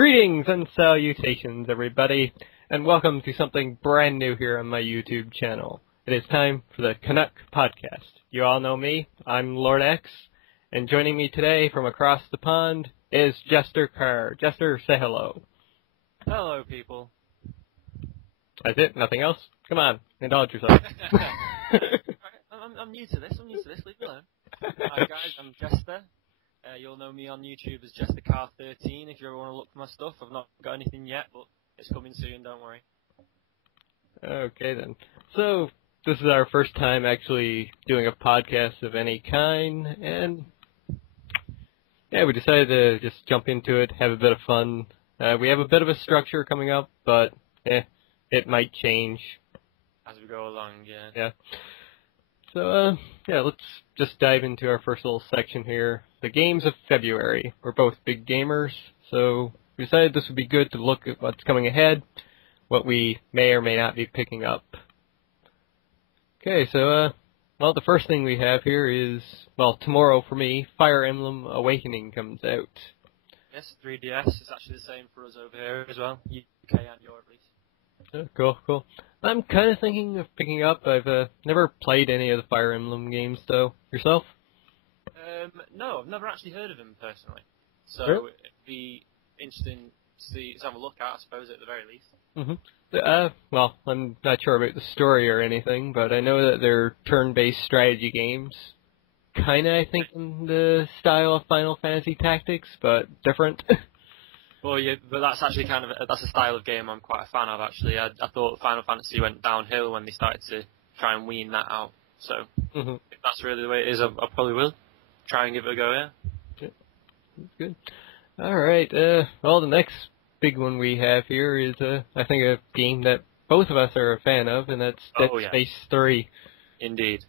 Greetings and salutations, everybody, and welcome to something brand new here on my YouTube channel. It is time for the CanUK podcast. You all know me, I'm LordX, and joining me today from across the pond is JesterCarr. Jester, say hello. Hello, people. That's it? Nothing else? Come on, indulge yourself. I'm new to this, leave me alone. Hi guys, I'm Jester. You'll know me on YouTube as JesterCarr13 if you ever want to look for my stuff. I've not got anything yet, but it's coming soon, don't worry. Okay then. So, this is our first time actually doing a podcast of any kind, and yeah, we decided to just jump into it, have a bit of fun. We have a bit of a structure coming up, but it might change as we go along, yeah. Yeah. So, yeah, let's just dive into our first little section here. The games of February. We're both big gamers, so we decided this would be good to look at what's coming ahead, what we may or may not be picking up. Okay, so, well, the first thing we have here is, well, tomorrow for me, Fire Emblem Awakening comes out. Yes, 3DS. It's actually the same for us over here as well, UK and Europe at least. Oh, cool. I'm kind of thinking of picking up. I've never played any of the Fire Emblem games, though. Yourself? No, I've never actually heard of him personally. So Really? it'd be interesting to have a look at, I suppose, at the very least. Well, I'm not sure about the story or anything, but I know that they're turn-based strategy games. Kinda, I think, in the style of Final Fantasy Tactics, but different. Well, yeah, but that's actually that's a style of game I'm quite a fan of, actually. I thought Final Fantasy went downhill when they started to try and wean that out. So, if that's really the way it is, I probably will try and give it a go, yeah. That's good. Alright, well, the next big one we have here is, I think, a game that both of us are a fan of, and that's Dead Space 3. Indeed.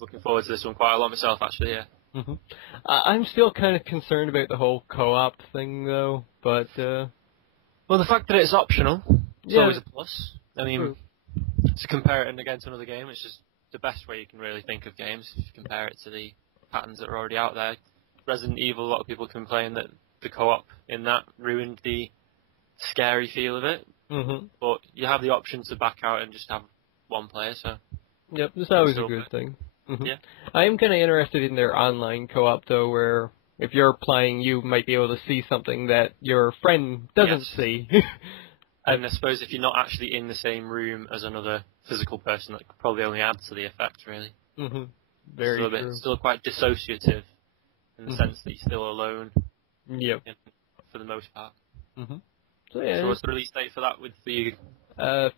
Looking forward to this one quite a lot myself, actually, yeah. I'm still kind of concerned about the whole co-op thing, though, but, well, the fact that it's optional is always a plus. I mean, True. To compare it against another game, it's just the best way you can really think of games, if you compare it to the patterns that are already out there. Resident Evil, a lot of people complain that the co-op in that ruined the scary feel of it, but you have the option to back out and just have one player, so... Yep, that's always a good thing. Yeah. I am kind of interested in their online co-op, though, where if you're playing, you might be able to see something that your friend doesn't see. And I suppose if you're not actually in the same room as another physical person, that could probably only add to the effect, really. Very true. Still quite dissociative in the sense that you're still alone. Yep. For the most part. So, yeah. So what's the release date for that for you?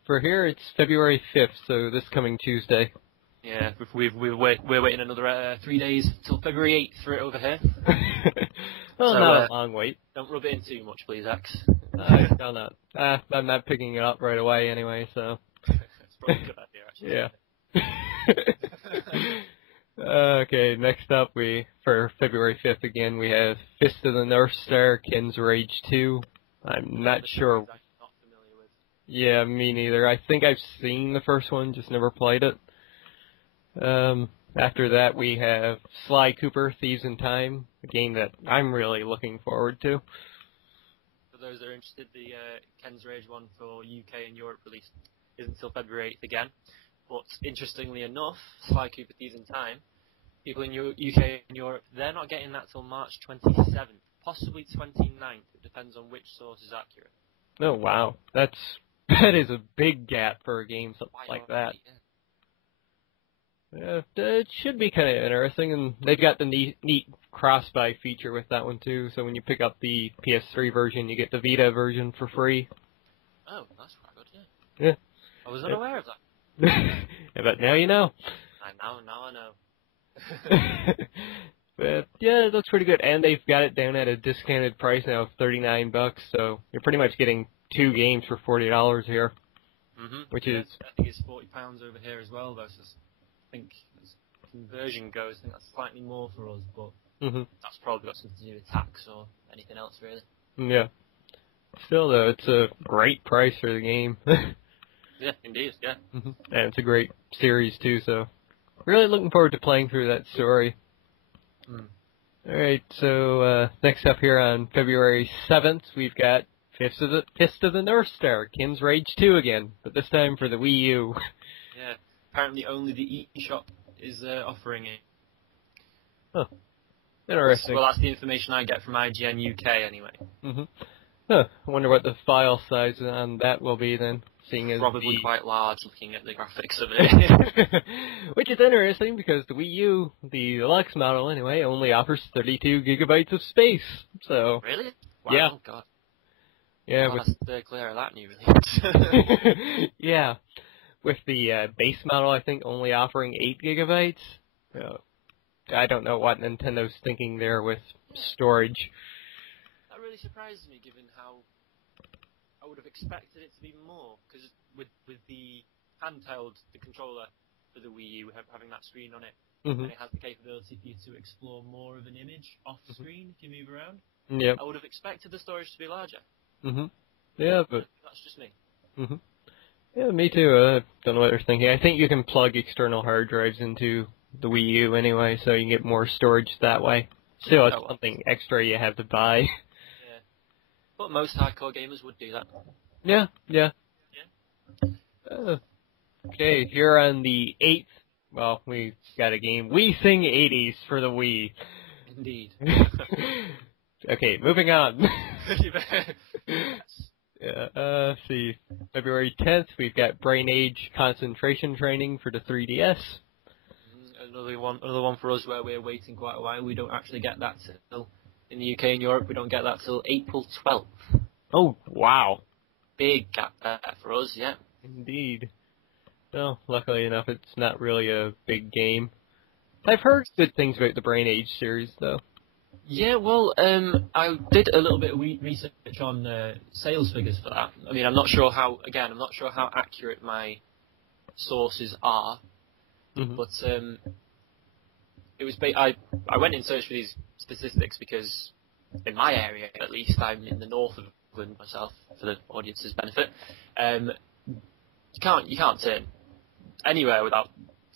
For here, it's February 5th, so this coming Tuesday. Yeah, we're waiting another 3 days till February 8th for it over here. Well, so, not a long wait. Don't rub it in too much, please, X. No, not. I'm not picking it up right away anyway, so. It's probably a good idea, actually. Yeah. Okay, next up, for February 5th again, we have Fist of the North Star, Ken's Rage 2. I'm not sure. I'm not familiar with. Yeah, me neither. I think I've seen the first one, just never played it. After that, we have Sly Cooper, Thieves in Time, a game that I'm really looking forward to. For those that are interested, the Ken's Rage one for UK and Europe release isn't until February 8th again. But interestingly enough, Sly Cooper, Thieves in Time, people in UK and Europe, they're not getting that till March 27th, possibly 29th. It depends on which source is accurate. Oh, wow. That is a big gap for a game like that. Yeah, it should be kind of interesting, and they've got the neat cross-buy feature with that one too, so when you pick up the PS3 version, you get the Vita version for free. Oh, that's quite good, yeah. Yeah. I was unaware of that. Yeah, but now you know. Now I know. But, yeah, it looks pretty good, and they've got it down at a discounted price now of $39, so you're pretty much getting 2 games for $40 here, which is... I think it's £40 over here as well, versus... I think as conversion goes, I think that's slightly more for us, but that's probably got something to do with tax or anything else, really. Yeah. Still, though, it's a great price for the game. Yeah, indeed, yeah. And it's a great series, too, so really looking forward to playing through that story. Alright, so next up here on February 7th, we've got Fist of the North Star, Ken's Rage 2 again, but this time for the Wii U. Yeah, apparently only the eShop is offering it. Huh. Interesting. Well, that's the information I get from IGN UK anyway. Mm-hmm. Huh. I wonder what the file size on that will be then, seeing as Probably quite large, looking at the graphics of it. Which is interesting because the Wii U, the deluxe model anyway, only offers 32 gigabytes of space. So Really? Wow, yeah. Oh, God. Yeah. Oh, that's the clear of that new release. Yeah. With the base model, I think only offering 8 gigabytes. I don't know what Nintendo's thinking there with storage. That really surprises me, given how I would have expected it to be more. Because with the handheld, the controller for the Wii U having that screen on it, Mm-hmm. and it has the capability for you to explore more of an image off the screen if you move around. Yep. I would have expected the storage to be larger. Mm-hmm. Yeah, but That's just me. Mm-hmm. Yeah, me too. Don't know what they're thinking. I think you can plug external hard drives into the Wii U anyway, so you can get more storage that way. Still, it's something extra you have to buy. Yeah. But most hardcore gamers would do that. Yeah. Okay, here on the 8th, well, we got a game. We Sing 80s for the Wii. Indeed. Okay, moving on. Yes. Yeah, let's see. February 10th, we've got Brain Age Concentration Training for the 3DS. Another one for us where we're waiting quite a while. We don't actually get that till, in the UK and Europe, we don't get that till April 12th. Oh, wow. Big gap there for us, yeah. Indeed. Well, luckily enough, it's not really a big game. I've heard good things about the Brain Age series, though. Yeah, well, I did a little bit of research on sales figures for that. I mean, I'm not sure how accurate my sources are, Mm-hmm. but it was. I went in search for these statistics because, in my area at least, I'm in the north of England myself, for the audience's benefit. You can't turn anywhere without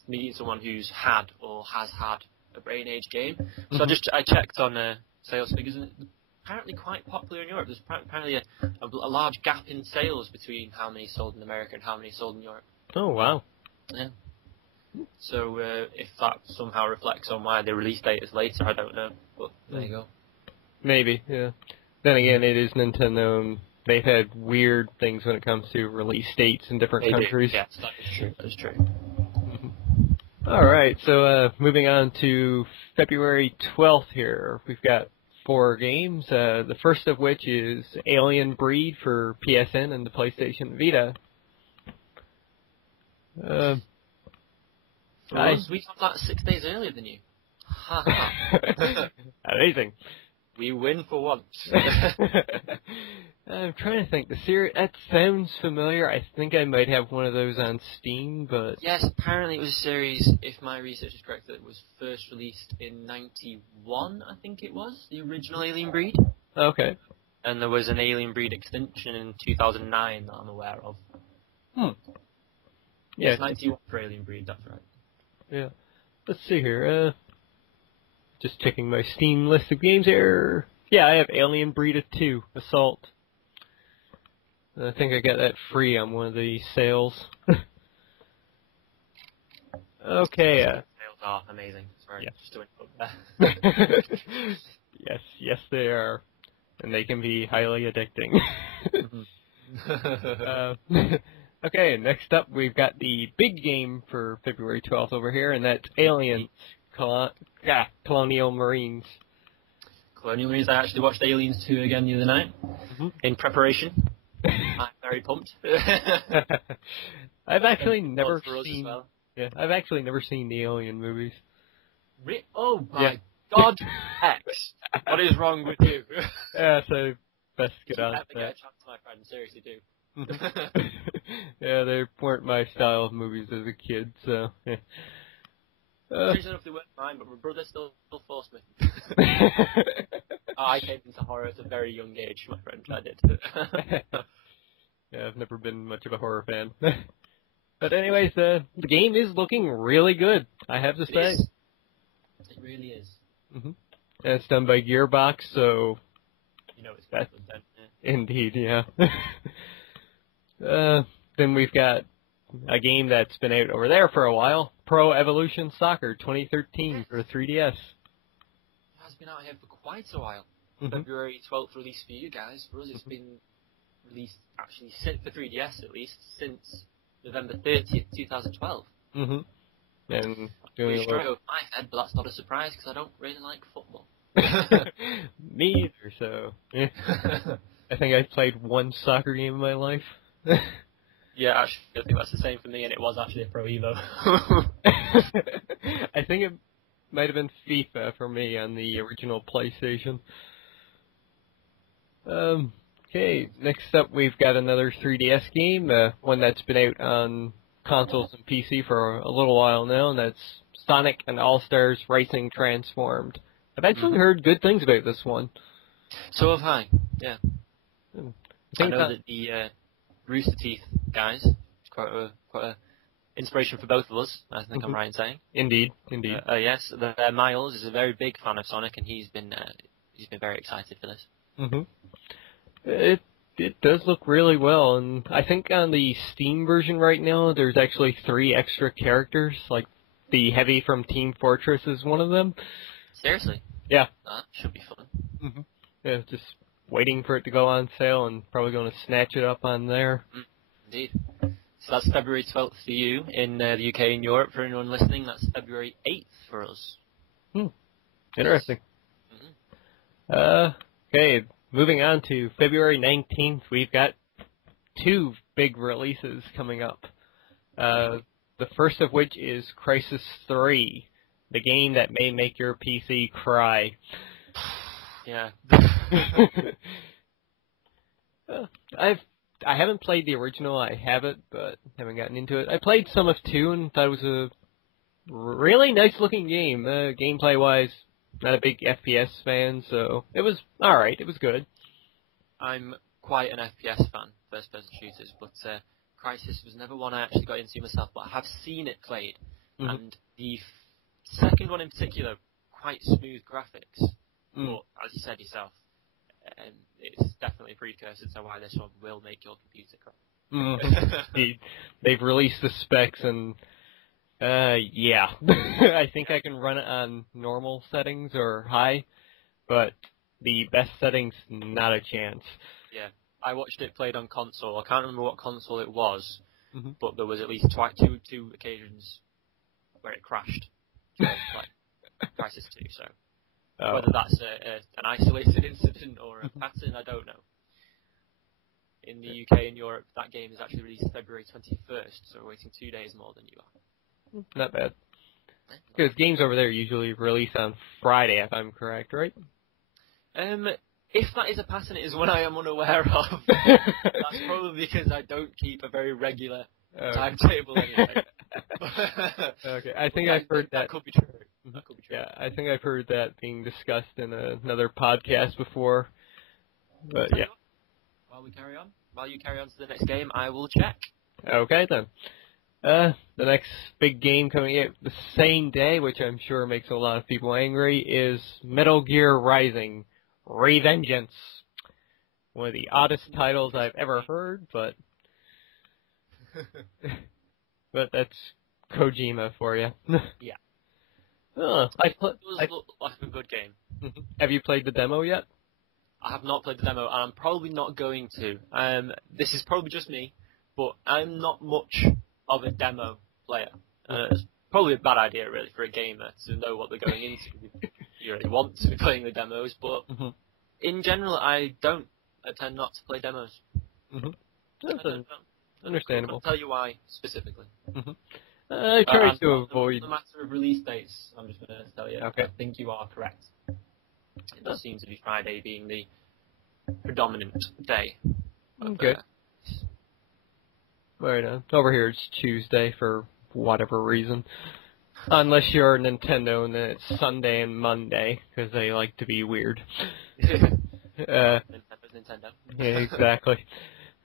meeting someone who's had or has had a Brain Age game. So I checked on sales figures, and it's apparently quite popular in Europe. There's apparently a large gap in sales between how many sold in America and how many sold in Europe. Oh, wow. Yeah. So if that somehow reflects on why the release date is later, I don't know. But there you go. Maybe, yeah. Then again, it is Nintendo, and they've had weird things when it comes to release dates in different countries. Yes, that is true. That is true. Alright, so moving on to February 12th here. We've got 4 games, the first of which is Alien Breed for PSN and the PlayStation Vita. We got that 6 days earlier than you. Amazing. We win for once. I'm trying to think. The series, that sounds familiar. I think I might have one of those on Steam, but... Yes, apparently it was a series, if my research is correct, that was first released in 91, I think it was, the original Alien Breed. Okay. And there was an Alien Breed extension in 2009 that I'm aware of. Yeah. It's 91 for Alien Breed, that's right. Yeah. Let's see here. Just checking my Steam list of games here. Yeah, I have Alien Breed 2, Assault. I think I got that free on one of the sales. Okay. Sales are amazing. Sorry, yeah. Just doing it there. Yes, they are. And they can be highly addicting. Okay, next up we've got the big game for February 12th over here, and that's Aliens, Colonial Marines. Colonial Marines, I actually watched Aliens 2 again the other night, in preparation. I'm very pumped. I've actually never seen... Well. Yeah, I've actually never seen the Alien movies. Oh my God, X! What is wrong with you? Yeah, so best get on Get that. a chance, my friend. Seriously, do. Yeah, they weren't my style of movies as a kid, so... Yeah. Reason enough they weren't mine, but my brother still forced me. I came into horror at a very young age, my friend. I did. Yeah, I've never been much of a horror fan. But anyways, the game is looking really good, I have to say. It really is. And it's done by Gearbox, so... You know it's good then. Yeah. Indeed, yeah. Then we've got a game that's been out over there for a while, Pro Evolution Soccer 2013 for the 3DS. It has been out here for quite a while. Mm-hmm. February 12th release for you guys. For us, it's been released actually for 3DS at least since November 30th, 2012. Mm-hmm. And doing Pretty straight over my head, but that's not a surprise because I don't really like football. Me either, so... Yeah. I think I've played one soccer game in my life. Yeah, actually, I think that's the same for me, and it was actually a Pro Evo. I think it might have been FIFA for me on the original PlayStation. Okay, next up we've got another 3DS game, one that's been out on consoles and PC for a little while now, and that's Sonic and All-Stars Racing Transformed. I've actually heard good things about this one. So have I, yeah. I know that the Rooster Teeth guys, quite a inspiration for both of us, I think I'm right in saying. Indeed. Yes, Miles is a very big fan of Sonic, and he's been very excited for this. Mm-hmm. It does look really well, and I think on the Steam version right now, there's actually 3 extra characters, like the Heavy from Team Fortress is one of them. Seriously? Yeah. That should be fun. Mm-hmm. Yeah, just waiting for it to go on sale and probably going to snatch it up on there. Indeed. So that's February 12th for you in the UK and Europe. For anyone listening, that's February 8th for us. Interesting. Okay, moving on to February 19th, we've got 2 big releases coming up. The first of which is Crysis 3, the game that may make your PC cry. Yeah. I haven't played the original. I have it, but haven't gotten into it. I played some of 2 and thought it was a really nice looking game. Gameplay wise, not a big FPS fan, so it was alright. It was good. I'm quite an FPS fan, first person shooters, but Crysis was never one I actually got into myself, but I have seen it played. And the second one in particular, quite smooth graphics. But as you said yourself, it's definitely a precursor to why this one will make your computer cry. They've released the specs, and yeah, I think I can run it on normal settings or high, but the best settings, not a chance. Yeah, I watched it played on console. I can't remember what console it was, but there was at least two occasions where it crashed, like Crysis 2. So. Whether that's an isolated incident or a pattern, I don't know. In the UK and Europe, that game is actually released February 21st, so we're waiting 2 days more than you are. Not bad. Because games over there usually release on Friday, if I'm correct, right? If that is a pattern, it is one I am unaware of. That's probably because I don't keep a very regular timetable anyway. Okay, I think I've heard that. That could be true. That could be true. Yeah, I think I've heard that being discussed in another podcast before. But yeah. While you carry on to the next game, I will check. Okay then. The next big game coming out the same day, which I'm sure makes a lot of people angry, is Metal Gear Rising: Revengeance. One of the oddest titles I've ever heard, but that's Kojima for you. Yeah. It looked like a good game. Have you played the demo yet? I have not played the demo, and I'm probably not going to. This is probably just me, but I'm not much of a demo player. It's probably a bad idea, really, for a gamer to know what they're going into. You really want to be playing the demos, but in general, I don't. I tend not to play demos. That's understandable. I'll tell you why, specifically. I try to avoid... The matter of release dates, I'm just going to tell you. Okay. I think you are correct. It does seem to be Friday being the predominant day. Okay. Right on. Over here it's Tuesday for whatever reason. Unless you're Nintendo, and then it's Sunday and Monday, because they like to be weird. Nintendo's Nintendo. Yeah, exactly.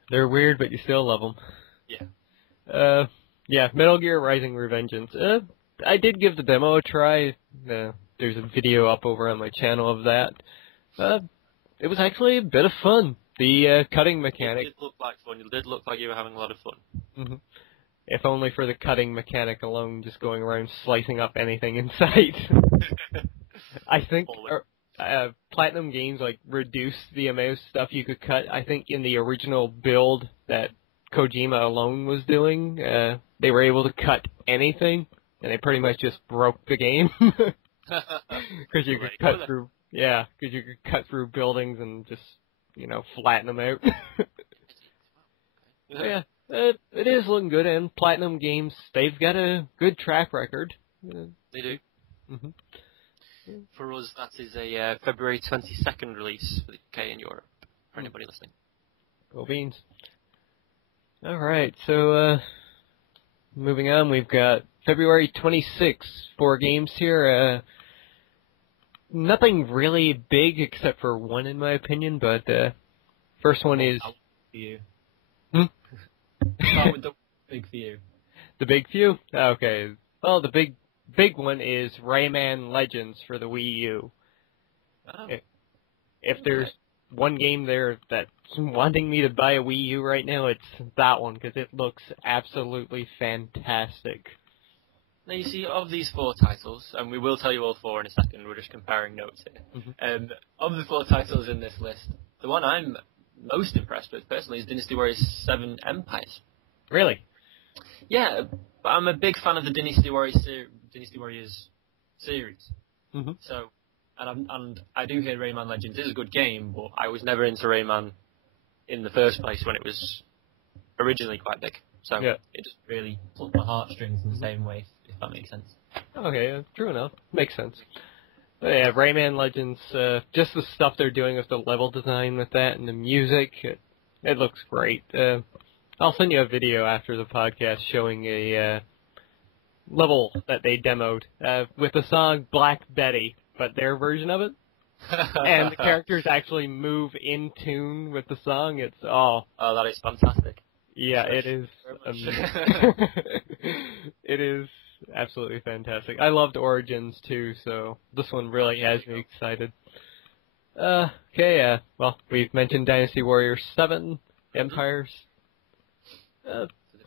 They're weird, but you still love them. Yeah. Yeah, Metal Gear Rising: Revengeance. I did give the demo a try. there's a video up over on my channel of that. It was actually a bit of fun. The cutting mechanic. It did look like fun. It did look like you were having a lot of fun. Mm-hmm. If only for the cutting mechanic alone, just going around slicing up anything in sight. I think Platinum Games reduced the amount of stuff you could cut. I think in the original build that Kojima alone was doing, they were able to cut anything, and they pretty much just broke the game. Because you could cut through, because you could cut through buildings and just, flatten them out. Yeah, it is looking good, and Platinum Games, they've got a good track record. They do. Mm-hmm. For us, that is a February 22nd release for the UK and Europe, for anybody listening. Cool beans. Alright, so, moving on, we've got February 26th, 4 games here. Nothing really big except for one, in my opinion, but first one is... For you. Start with the big few. The big few? Okay. Well, the big one is Rayman Legends for the Wii U. Oh. If there's one game there that's wanting me to buy a Wii U right now, it's that one, because it looks absolutely fantastic. Now, you see, of these 4 titles, and we will tell you all 4 in a second, we're just comparing notes here. Mm-hmm. Of the 4 titles in this list, the one I'm most impressed with, personally, is Dynasty Warriors 7 Empires. Really? Yeah, but I'm a big fan of the Dynasty Warriors series. Mm-hmm. So, and I do hear Rayman Legends is a good game, but I was never into Rayman in the first place when it was originally quite big. So it just really plucked my heartstrings in the same way, if that makes sense. Okay, true enough. Makes sense. But yeah, Rayman Legends, just the stuff they're doing with the level design with that and the music, it looks great. I'll send you a video after the podcast showing a level that they demoed with the song Black Betty, but their version of it. And the characters actually move in tune with the song. It's that is fantastic. Yeah, it is. It is absolutely fantastic. I loved Origins too, so this one really has me excited. Okay, well, we've mentioned Dynasty Warriors 7 Empires.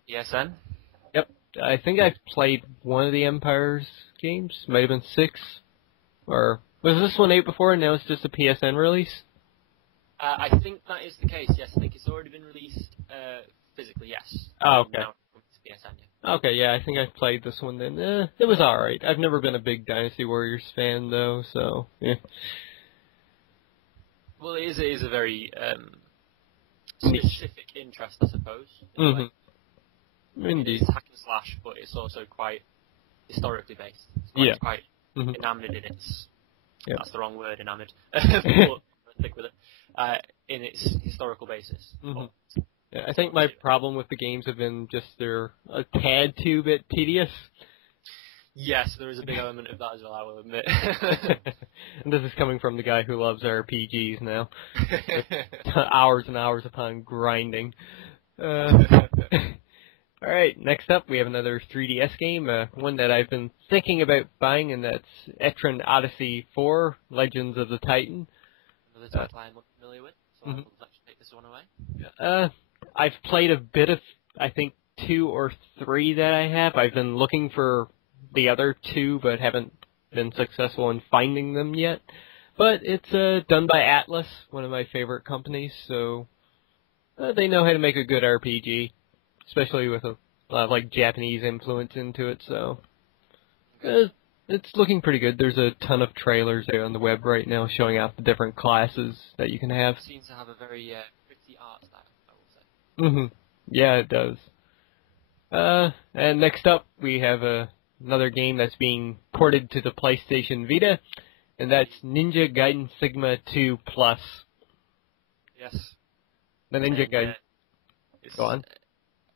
PSN? Yep, I think I've played one of the Empires games. Might have been 6, or was this one 8 before, and now it's just a PSN release? I think that is the case. Yes, I think it's already been released physically. Yes. Oh, okay. Now it's PSN. Yeah. Okay, yeah, I think I've played this one then. It was alright. I've never been a big Dynasty Warriors fan, though, so, yeah. Well, it is a very specific interest, I suppose. Mm-hmm. Indeed. It's hack and slash, but it's also quite historically based. It's quite enamoured in its... Yep. That's the wrong word, enamoured. But let's stick with it. In its historical basis. Mm-hmm. Yeah, I think my problem with the games have been just they're a tad too bit tedious. Yes, there is a big element of that as well, I will admit. And this is coming from the guy who loves RPGs now. Hours and hours upon grinding. Alright, next up we have another 3DS game, one that I've been thinking about buying, and that's Etran Odyssey 4, Legends of the Titan. Another title I'm familiar with, so I'll actually take this one away. I've played a bit of, I think, 2 or 3 that I have. I've been looking for the other 2, but haven't been successful in finding them yet. But it's done by Atlas, one of my favorite companies, so they know how to make a good RPG, especially with a lot of Japanese influence into it, so it's looking pretty good. There's a ton of trailers out on the web right now showing off the different classes that you can have. It seems to have a very pretty art style, I will say. Mm-hmm. Yeah, it does. And next up, we have another game that's being ported to the PlayStation Vita, and that's Ninja Gaiden Sigma 2 Plus. Yes. The Ninja Gaiden. Go on.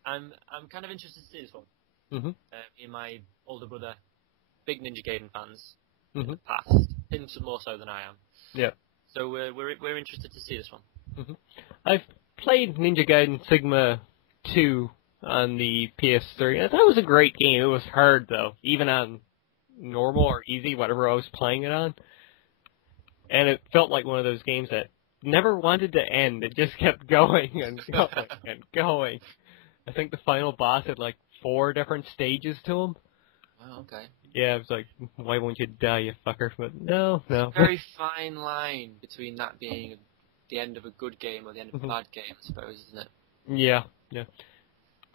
I'm kind of interested to see this one. Mm-hmm. Me and my older brother, big Ninja Gaiden fans in the past, him more so than I am. Yeah. So we're interested to see this one. Mm-hmm. I've played Ninja Gaiden Sigma 2 on the PS3. I thought it was a great game. It was hard, though, even on normal or easy, whatever I was playing it on. And it felt like one of those games that never wanted to end. It just kept going and going and going. I think the final boss had like 4 different stages to him. Oh, okay. Yeah, I was like, why won't you die, you fucker? But no. Very fine line between that being the end of a good game or the end of a bad game, I suppose, isn't it? Yeah.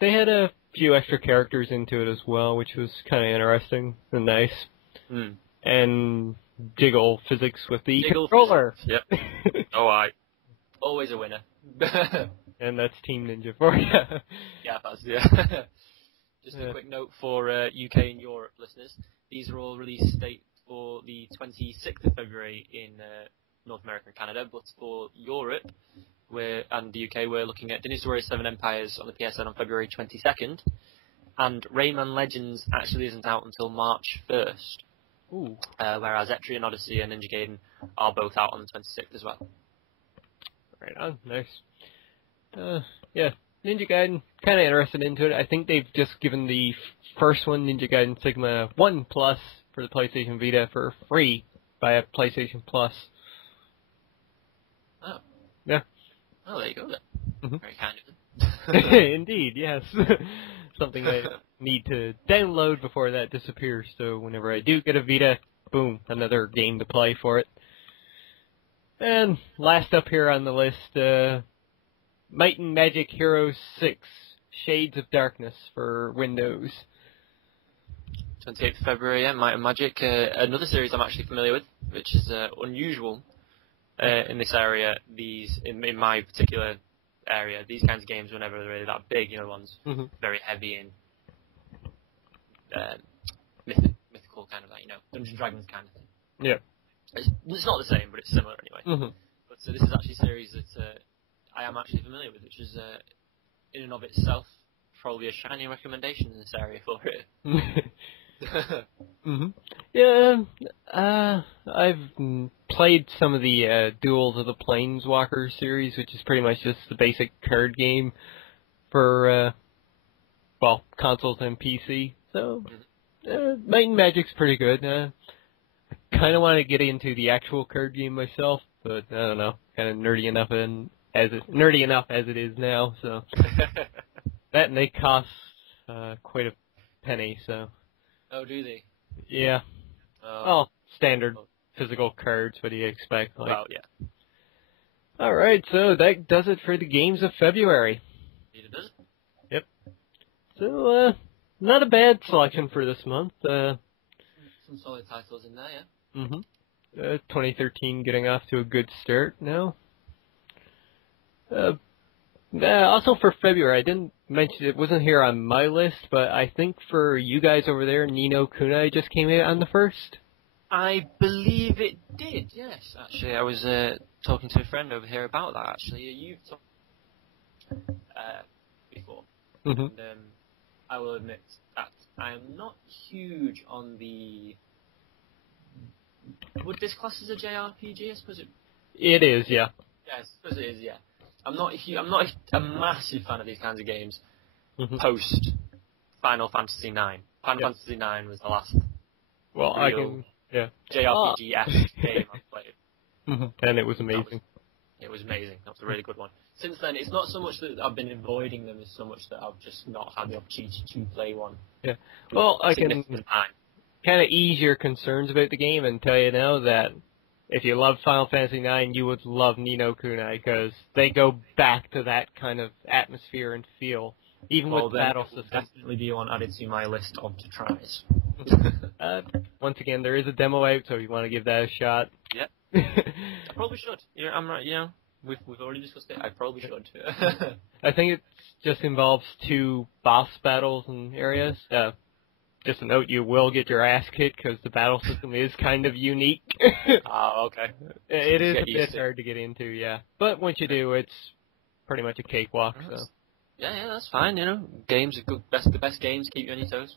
They had a few extra characters into it as well, which was kind of interesting and nice. And jiggle physics with the controller. Yep. Always a winner. And that's Team Ninja for you. Yeah, that's Just a quick note for UK and Europe listeners. These are all release dates for the 26th of February in North America and Canada, but for Europe and the UK, we're looking at Dynasty Warriors 7 Empires on the PSN on February 22nd, and Rayman Legends actually isn't out until March 1st. Ooh. Whereas Etrian Odyssey and Ninja Gaiden are both out on the 26th as well. Right on, nice. Yeah, Ninja Gaiden, kind of interested into it. I think they've just given the first one, Ninja Gaiden Sigma 1 Plus, for the PlayStation Vita for free via PlayStation Plus. Oh. Yeah. Oh, there you go then. Very kind of them. Indeed, yes. Something I need to download before that disappears, so whenever I do get a Vita, boom, another game to play for it. And last up here on the list, Might and Magic Heroes 6, Shades of Darkness for Windows. 28th February, yeah, Might and Magic. Another series I'm actually familiar with, which is unusual in this area. In my particular area, these kinds of games were never really that big, you know, ones very heavy in mythical kind of, like, you know, Dungeons & Dragons kind of thing. Yeah. It's not the same, but it's similar anyway. But this is actually a series that I am actually familiar with, which is, in and of itself, probably a shiny recommendation in this area for it. Yeah, I've played some of the Duels of the Planeswalker series, which is pretty much just the basic card game for, consoles and PC. So, Might and Magic's pretty good. I kind of want to get into the actual card game myself, but I don't know, kind of nerdy enough as it is now. So that, and they cost quite a penny. So. Oh, do they? Yeah. Well, standard physical cards. What do you expect? Well, yeah. All right, so that does it for the games of February. It does. Yep. So, not a bad selection for this month. Some solid titles in there, yeah. 2013 getting off to a good start now. Also for February, I didn't mention it, wasn't here on my list, but I think for you guys over there, Ni no Kunai just came out on the 1st. I believe it did, yes. Actually, I was talking to a friend over here about that, actually. You've talked before. And I will admit that I am not huge on the... Would this class as a JRPG? I suppose it... It is, yeah. Yeah, I suppose it is, yeah. I'm not a massive fan of these kinds of games post Final Fantasy IX. Final Fantasy IX was the last JRPG-esque game I've played. And it was amazing. It was amazing. That was a really good one. Since then, it's not so much that I've been avoiding them, it's so much that I've just not had the opportunity to play one. Yeah. Well, I can kind of ease your concerns about the game and tell you now that if you love Final Fantasy IX, you would love Ni no Kunai, because they go back to that kind of atmosphere and feel, even with the battle system. Definitely be one added to my list of to tries. Once again, there is a demo out, so if you want to give that a shot. Yep. I probably should. Yeah, I'm right. You know, we've already discussed it. I probably should. I think it just involves 2 boss battles and areas. Just a note, you will get your ass kicked because the battle system is kind of unique. Oh, okay. It is a bit hard to get into, yeah. But once you do, it's pretty much a cakewalk. So. Yeah, that's fine. You know, games are good. The best games keep you on your toes.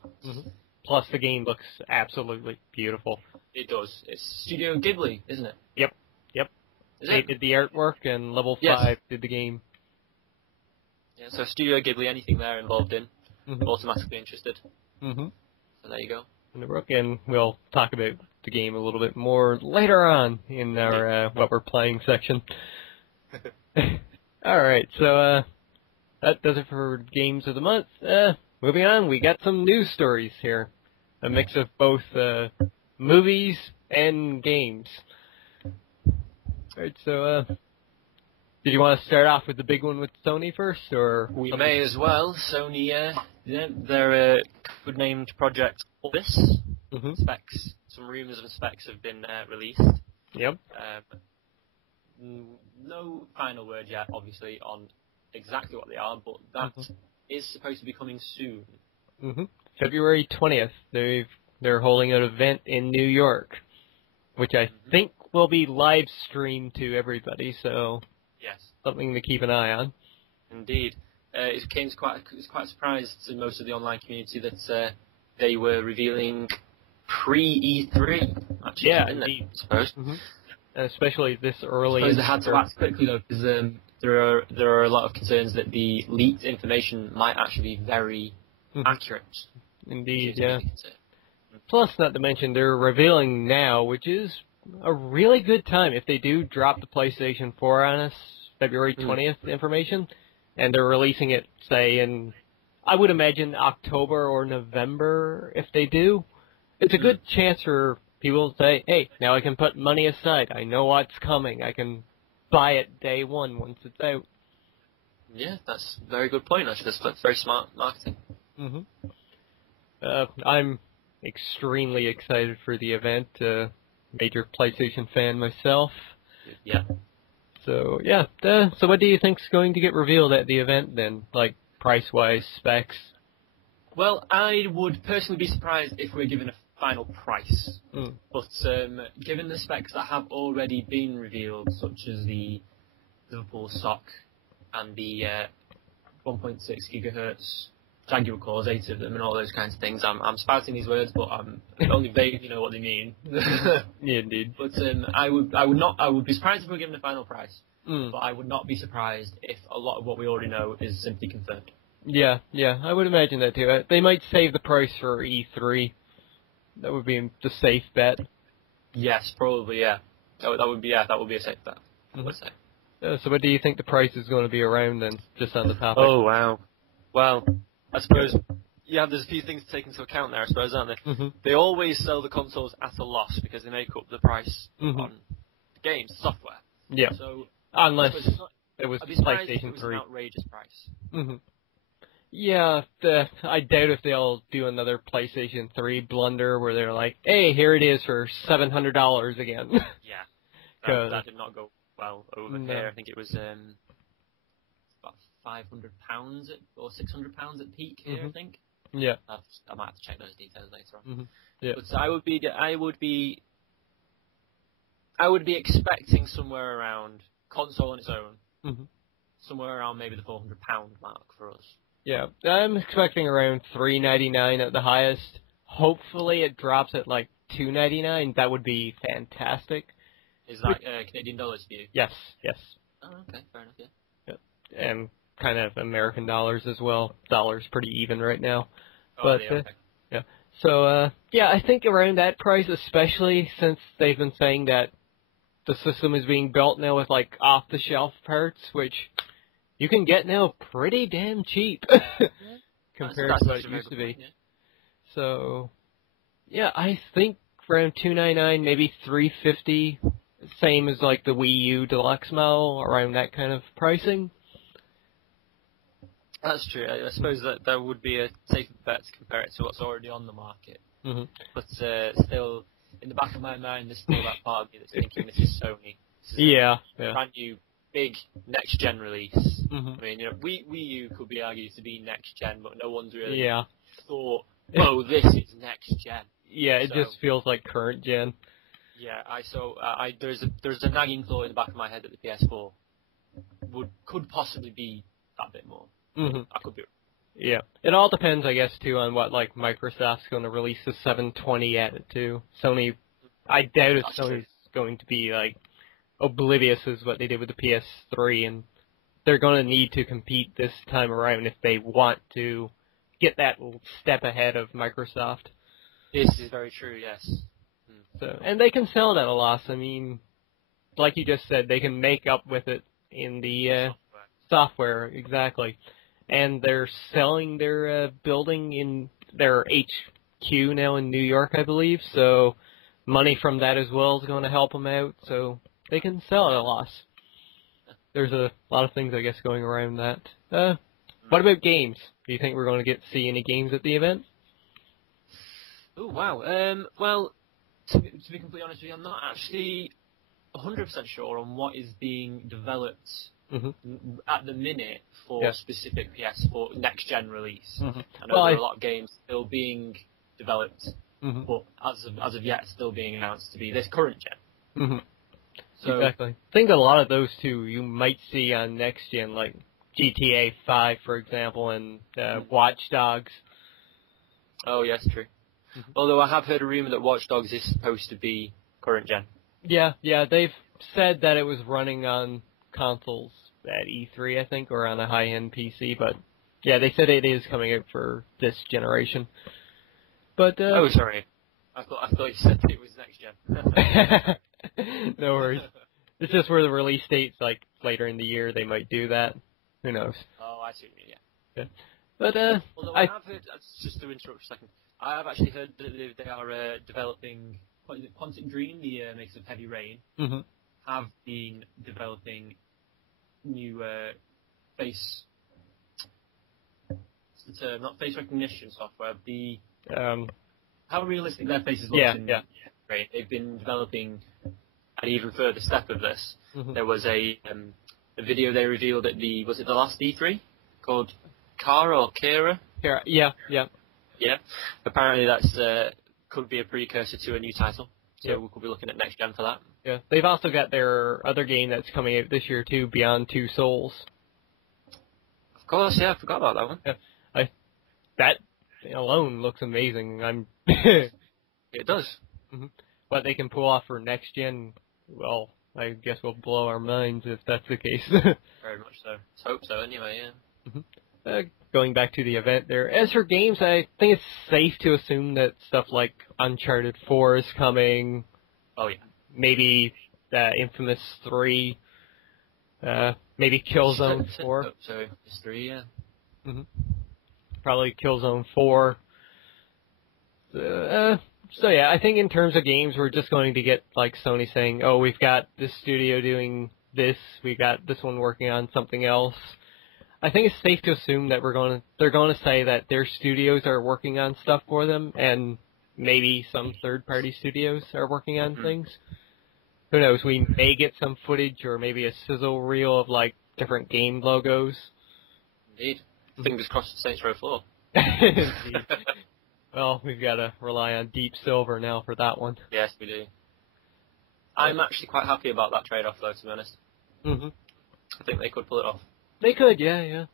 Plus, the game looks absolutely beautiful. It does. It's Studio Ghibli, isn't it? Yep. They did the artwork, and Level 5 did the game. Yeah, so Studio Ghibli, anything they're involved in, automatically interested. So there you go. in the book, and we'll talk about the game a little bit more later on in our what we're playing section. All right, so that does it for games of the month. Moving on, we got some news stories here, a mix of both movies and games. All right, so did you want to start off with the big one with Sony first, or we may as well? Sony, their codenamed Project Orbis specs. Some rumours and specs have been released. Yep. No final word yet, obviously, on exactly what they are, but that is supposed to be coming soon. February 20th, they're holding an event in New York, which I think will be live streamed to everybody, so yes, something to keep an eye on. Indeed. It was quite surprised in most of the online community that they were revealing pre-E3. Actually, yeah, indeed. I suppose. Especially this early. I suppose they had to act quickly though, because there are a lot of concerns that the leaked information might actually be very accurate. Indeed, yeah. Plus, not to mention, they're revealing now, which is a really good time if they do drop the PlayStation 4 on us, February 20th information, and they're releasing it, say, in, I would imagine, October or November if they do. It's a good chance for people to say, hey, now I can put money aside. I know what's coming. I can buy it day one once it's out. Yeah, that's a very good point, actually. That's very smart marketing. I'm extremely excited for the event. Major PlayStation fan myself. Yeah. So, yeah. So what do you think's going to get revealed at the event then? Like, price-wise, specs? Well, I would personally be surprised if we're given a final price. But given the specs that have already been revealed, such as the Liverpool SoC and the 1.6 gigahertz Jaguar cores, 8 of them, and all those kinds of things. I'm spouting these words, but I'm only vaguely know what they mean. Yeah, indeed. But I would be surprised if we're given a final price. But I would not be surprised if a lot of what we already know is simply confirmed. Yeah, I would imagine that too. They might save the price for E3. That would be the safe bet. Yes, probably. Yeah, that would be a safe bet. I would say. So, what do you think the price is going to be around then? Just on the topic. Oh wow. Well, I suppose, there's a few things to take into account there, I suppose, aren't they? They always sell the consoles at a loss because they make up the price on the games, the software. Yeah. So, unless it was I'd be surprised if PlayStation it was 3. an outrageous price. Yeah, I doubt if they'll do another PlayStation 3 blunder where they're like, hey, here it is for $700 again. Yeah. That did not go well over here. I think it was about £500 or £600 at peak here, I think. Yeah. I might have to check those details later on. Yeah. But I would be expecting somewhere around console on its own, somewhere around maybe the £400 mark for us. Yeah, I'm expecting around $399 at the highest. Hopefully it drops at like $299. That would be fantastic. Is that Canadian dollars for you? Yes. Oh, okay, fair enough, yeah. And kind of American dollars as well. Dollar's pretty even right now. Oh, but yeah, okay. yeah. So I think around that price, especially since they've been saying that the system is being built now with like off-the-shelf parts, which you can get now pretty damn cheap compared to what it used to be. Point, yeah. So, yeah, I think around $299, maybe $350, same as like the WiiU Deluxe model, around that kind of pricing. That's true. I suppose that would be a safe bet to compare it to what's already on the market. But still, in the back of my mind, there's still that part of me that's thinking this is Sony. This is a brand new, big next-gen release. I mean, WiiU could be argued to be next-gen, but no one's really thought, oh, this is next-gen. Yeah, it just feels like current-gen. Yeah, there's a nagging thought in the back of my head that the PS4 could possibly be that bit more. I could be wrong. Yeah, it all depends, I guess, too, on what like Microsoft's going to release the 720 at it too. Sony, I doubt if Sony's going to be like oblivious as what they did with the PS3, and they're going to need to compete this time around if they want to get that step ahead of Microsoft. This is very true, yes. So, and they can sell it at a loss. I mean, like you just said, they can make up with it in the software, exactly. And they're selling their building in their HQ now in New York, I believe. So money from that as well is going to help them out. So they can sell at a loss. There's a lot of things, I guess, going around that. What about games? Do you think we're going to see any games at the event? Oh, wow. Well, to be completely honest with you, I'm not actually 100% sure on what is being developed at the minute for specific PS4 next-gen release. I know there are a lot of games still being developed, but as of yet still being announced to be this current gen. So, exactly. I think a lot of those two you might see on next gen, like GTA 5, for example, and Watch Dogs. Oh, yes, true. Although I have heard a rumor that Watch Dogs is supposed to be current gen. Yeah, they've said that it was running on consoles at E3, I think, or on a high-end PC, but yeah, they said it is coming out for this generation. But oh, sorry. I thought you said it was next gen. No worries. It's just where the release date's like later in the year. They might do that. Who knows? Oh, I see what you mean. Yeah. But although I have heard, just to interrupt for a second, I have actually heard that they are developing. What is it? Quantic Dream, the makers of Heavy Rain, have been developing new face. What's the term? Not face recognition software. The how realistic their faces look in Rain. They've been developing an even further step of this. There was a video they revealed at the last E3 called Kara or Kira? Yeah. Yeah. Apparently that's could be a precursor to a new title. So we could be looking at next gen for that. Yeah. They've also got their other game that's coming out this year too, Beyond Two Souls. Of course, yeah, I forgot about that one. Yeah. That alone looks amazing. It does. What they can pull off for next gen, well, I guess we'll blow our minds if that's the case. Very much so. Let's hope so, anyway, yeah. Going back to the event there, as for games, I think it's safe to assume that stuff like Uncharted 4 is coming. Oh, yeah. Maybe Infamous 3. Maybe Killzone 4. So, it's 3, yeah. Probably Killzone 4. So yeah, I think in terms of games, we're just going to get like Sony saying, "Oh, we've got this studio doing this, we got this one working on something else." I think it's safe to assume that they're going to say that their studios are working on stuff for them, and maybe some third-party studios are working on things. Who knows? We may get some footage or maybe a sizzle reel of like different game logos. Indeed. Fingers crossed for Saints Row 4. Well, we've got to rely on Deep Silver now for that one. Yes, we do. I'm actually quite happy about that trade-off, though, to be honest. I think they could pull it off. They could, yeah.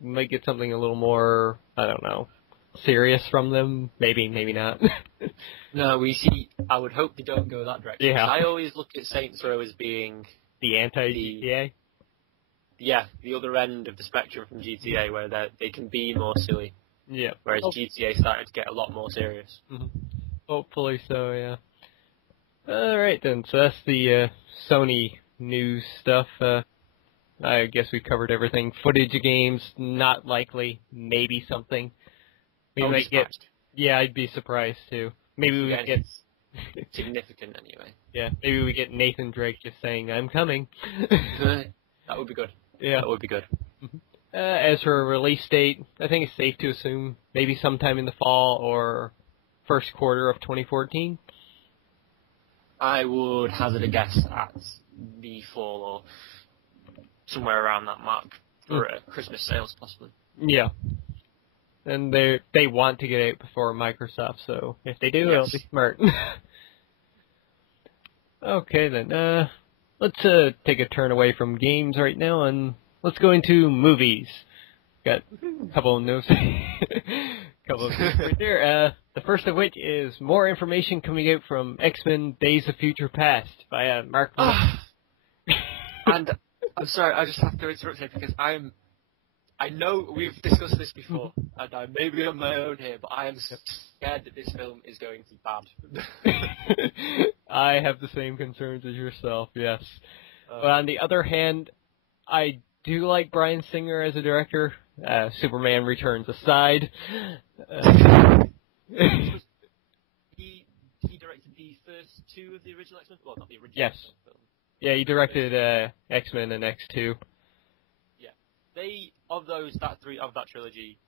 Might get something a little more, I don't know, serious from them. Maybe not. No, I would hope they don't go that direction. Yeah. I always look at Saints Row as being the anti-GTA? Yeah, the other end of the spectrum from GTA, where they can be more silly. Yeah. Whereas GTA started to get a lot more serious. Hopefully so, yeah. Alright then, so that's the Sony news stuff. I guess we covered everything. Footage of games, not likely. Maybe something. We might get. Yeah, I'd be surprised too. Maybe we get significant anyway. Yeah, maybe we get Nathan Drake just saying, "I'm coming." That would be good. Yeah, that would be good. As for a release date, I think it's safe to assume maybe sometime in the fall or first quarter of 2014. I would hazard a guess at the fall or somewhere around that mark for Christmas sales, possibly. Yeah. And they want to get out before Microsoft, so if they do, it'll be smart. Okay, then. Let's take a turn away from games right now, and let's go into movies. Got a couple of notes. Right there. The first of which is more information coming out from X-Men Days of Future Past by Mark. And I'm sorry, I just have to interrupt here because I know we've discussed this before, and I may be on my own here, but I am scared that this film is going to be bad. I have the same concerns as yourself, yes. But on the other hand, I do like Bryan Singer as a director, Superman Returns aside. He directed the first two of the original X-Men? Well, not the original Yes. X-Men film. Yeah, he directed X-Men and X2. Yeah. Of that trilogy,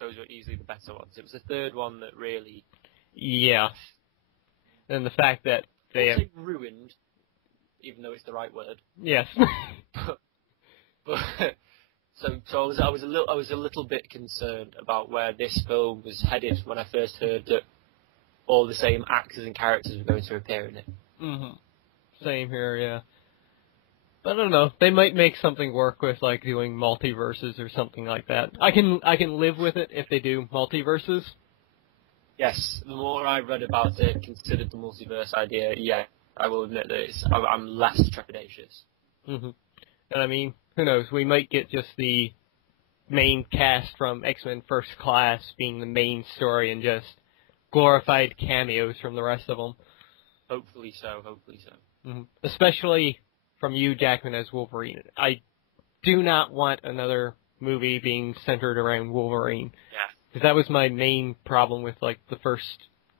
those were easily the better ones. It was the third one that really... Yes. And the fact that they have... ruined, even though it's the right word. Yes. but so I was a little bit concerned about where this film was headed when I first heard that all the same actors and characters were going to appear in it. Mm-hmm. Same here, yeah. But I don't know. They might make something work with like doing multiverses or something like that. I can live with it if they do multiverses. Yes, the more I read about it, considered the multiverse idea, yeah, I will admit that I'm less trepidatious. Mm-hmm. And I mean, who knows? We might get just the main cast from X-Men First Class being the main story and just glorified cameos from the rest of them. Hopefully so. Mm-hmm. Especially from Hugh Jackman as Wolverine. I do not want another movie being centered around Wolverine. Yeah. Because that was my main problem with, like, the first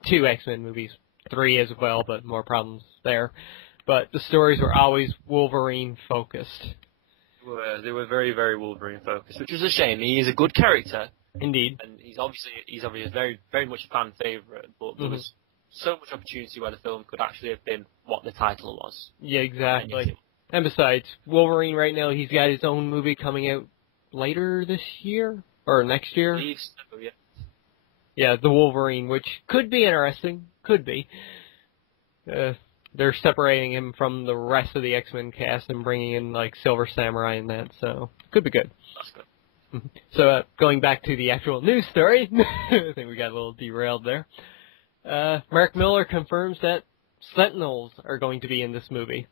two X-Men movies. 3 as well, but more problems there. But the stories were always Wolverine-focused. They were very, very Wolverine-focused, which was a shame. He is a good character. Indeed. And he's obviously very, very much a fan favourite, but there was so much opportunity where the film could actually have been what the title was. Yeah, exactly. And besides, Wolverine right now, he's got his own movie coming out later this year? Or next year? Thieves, yeah. Yeah, The Wolverine, which could be interesting. Could be. They're separating him from the rest of the X-Men cast and bringing in, like, Silver Samurai and that, so could be good. That's good. So, going back to the actual news story, I think we got a little derailed there. Mark Miller confirms that Sentinels are going to be in this movie.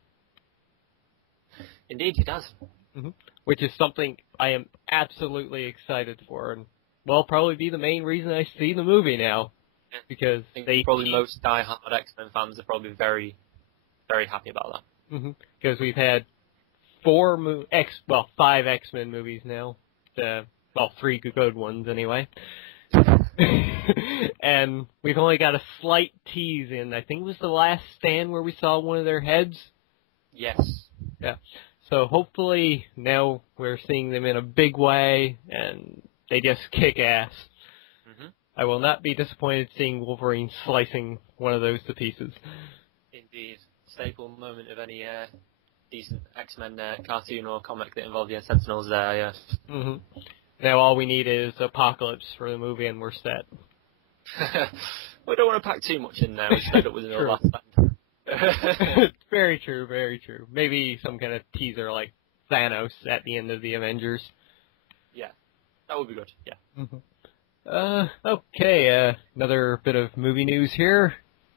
Indeed, he does. Which is something I am absolutely excited for, and will probably be the main reason I see the movie now. Because probably most die-hard X-Men fans are probably very, very happy about that. Because we've had 5 X-Men movies now. 3 good ones anyway. And we've only got a slight tease in, I think it was The Last Stand where we saw one of their heads. Yes. Yeah. So hopefully now we're seeing them in a big way and they just kick ass. I will not be disappointed seeing Wolverine slicing one of those to pieces. Indeed. Staple moment of any decent X-Men cartoon or comic that involved the Sentinels there, yes. Now all we need is Apocalypse for the movie and we're set. We don't want to pack too much in there. We stayed up with it all last time. Very true, very true. Maybe some kind of teaser like Thanos at the end of the Avengers. Yeah, that would be good, yeah. Okay, another bit of movie news here,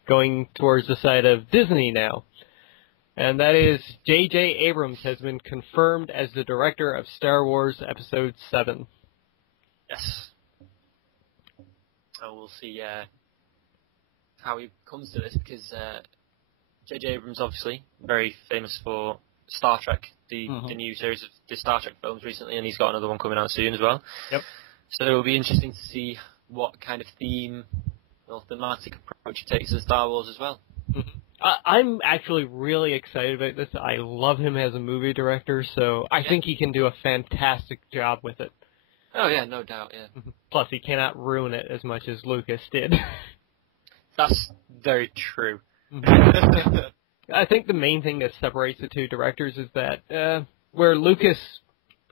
going towards the side of Disney now. And that is, J.J. Abrams has been confirmed as the director of Star Wars Episode 7. Yes. We'll see how he comes to this, because J.J. Abrams, obviously, very famous for Star Trek, the new series of the Star Trek films recently, and he's got another one coming out soon as well. Yep. So it'll be interesting to see what kind of theme or thematic approach he takes to Star Wars as well. I'm actually really excited about this. I love him as a movie director, so I think he can do a fantastic job with it. Oh yeah, no doubt, yeah. Plus, he cannot ruin it as much as Lucas did. That's very true. I think the main thing that separates the two directors is that where Lucas,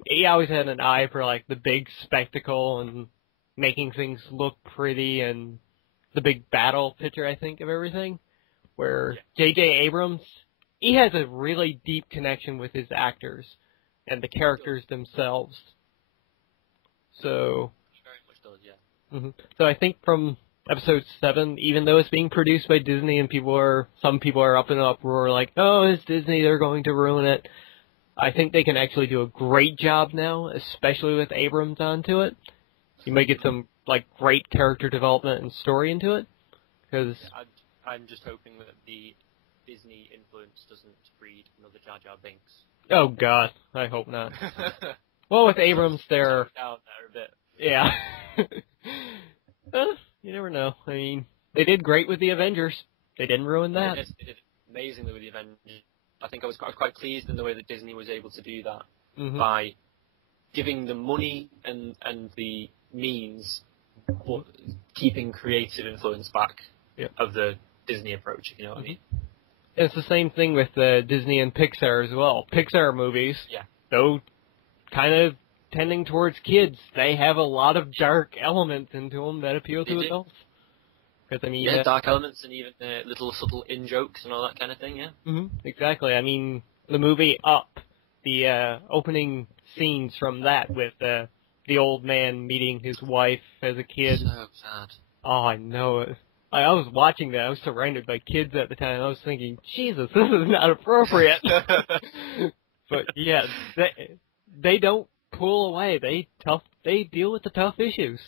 he always had an eye for like the big spectacle and making things look pretty and the big battle picture, I think, of everything. Where J.J. Abrams, he has a really deep connection with his actors and the characters themselves. So, very much does, yeah. So I think from Episode 7, even though it's being produced by Disney and some people are up in an uproar like, oh, it's Disney, they're going to ruin it. I think they can actually do a great job now, especially with Abrams onto it. You might get some like great character development and story into it. Because I'm just hoping that the Disney influence doesn't breed another Jar Jar Binks. oh god, I hope not. Well, with Abrams, they're down there a bit. yeah. You never know. I mean, they did great with the Avengers. They didn't ruin that. They did amazingly with the Avengers. I think I was quite pleased in the way that Disney was able to do that by giving the money and the means, but keeping creative influence back of the Disney approach, if you know what I mean. It's the same thing with Disney and Pixar as well. Pixar movies, though kind of tending towards kids, they have a lot of dark elements into them that appeal to adults. Because I mean, dark elements and even little subtle in-jokes and all that kind of thing, exactly. I mean, the movie Up, the opening scenes from that with the old man meeting his wife as a kid. So sad. Oh, I know it. I was watching that. I was surrounded by kids at the time. I was thinking, Jesus, this is not appropriate. But yeah, they don't pull away. They deal with the tough issues.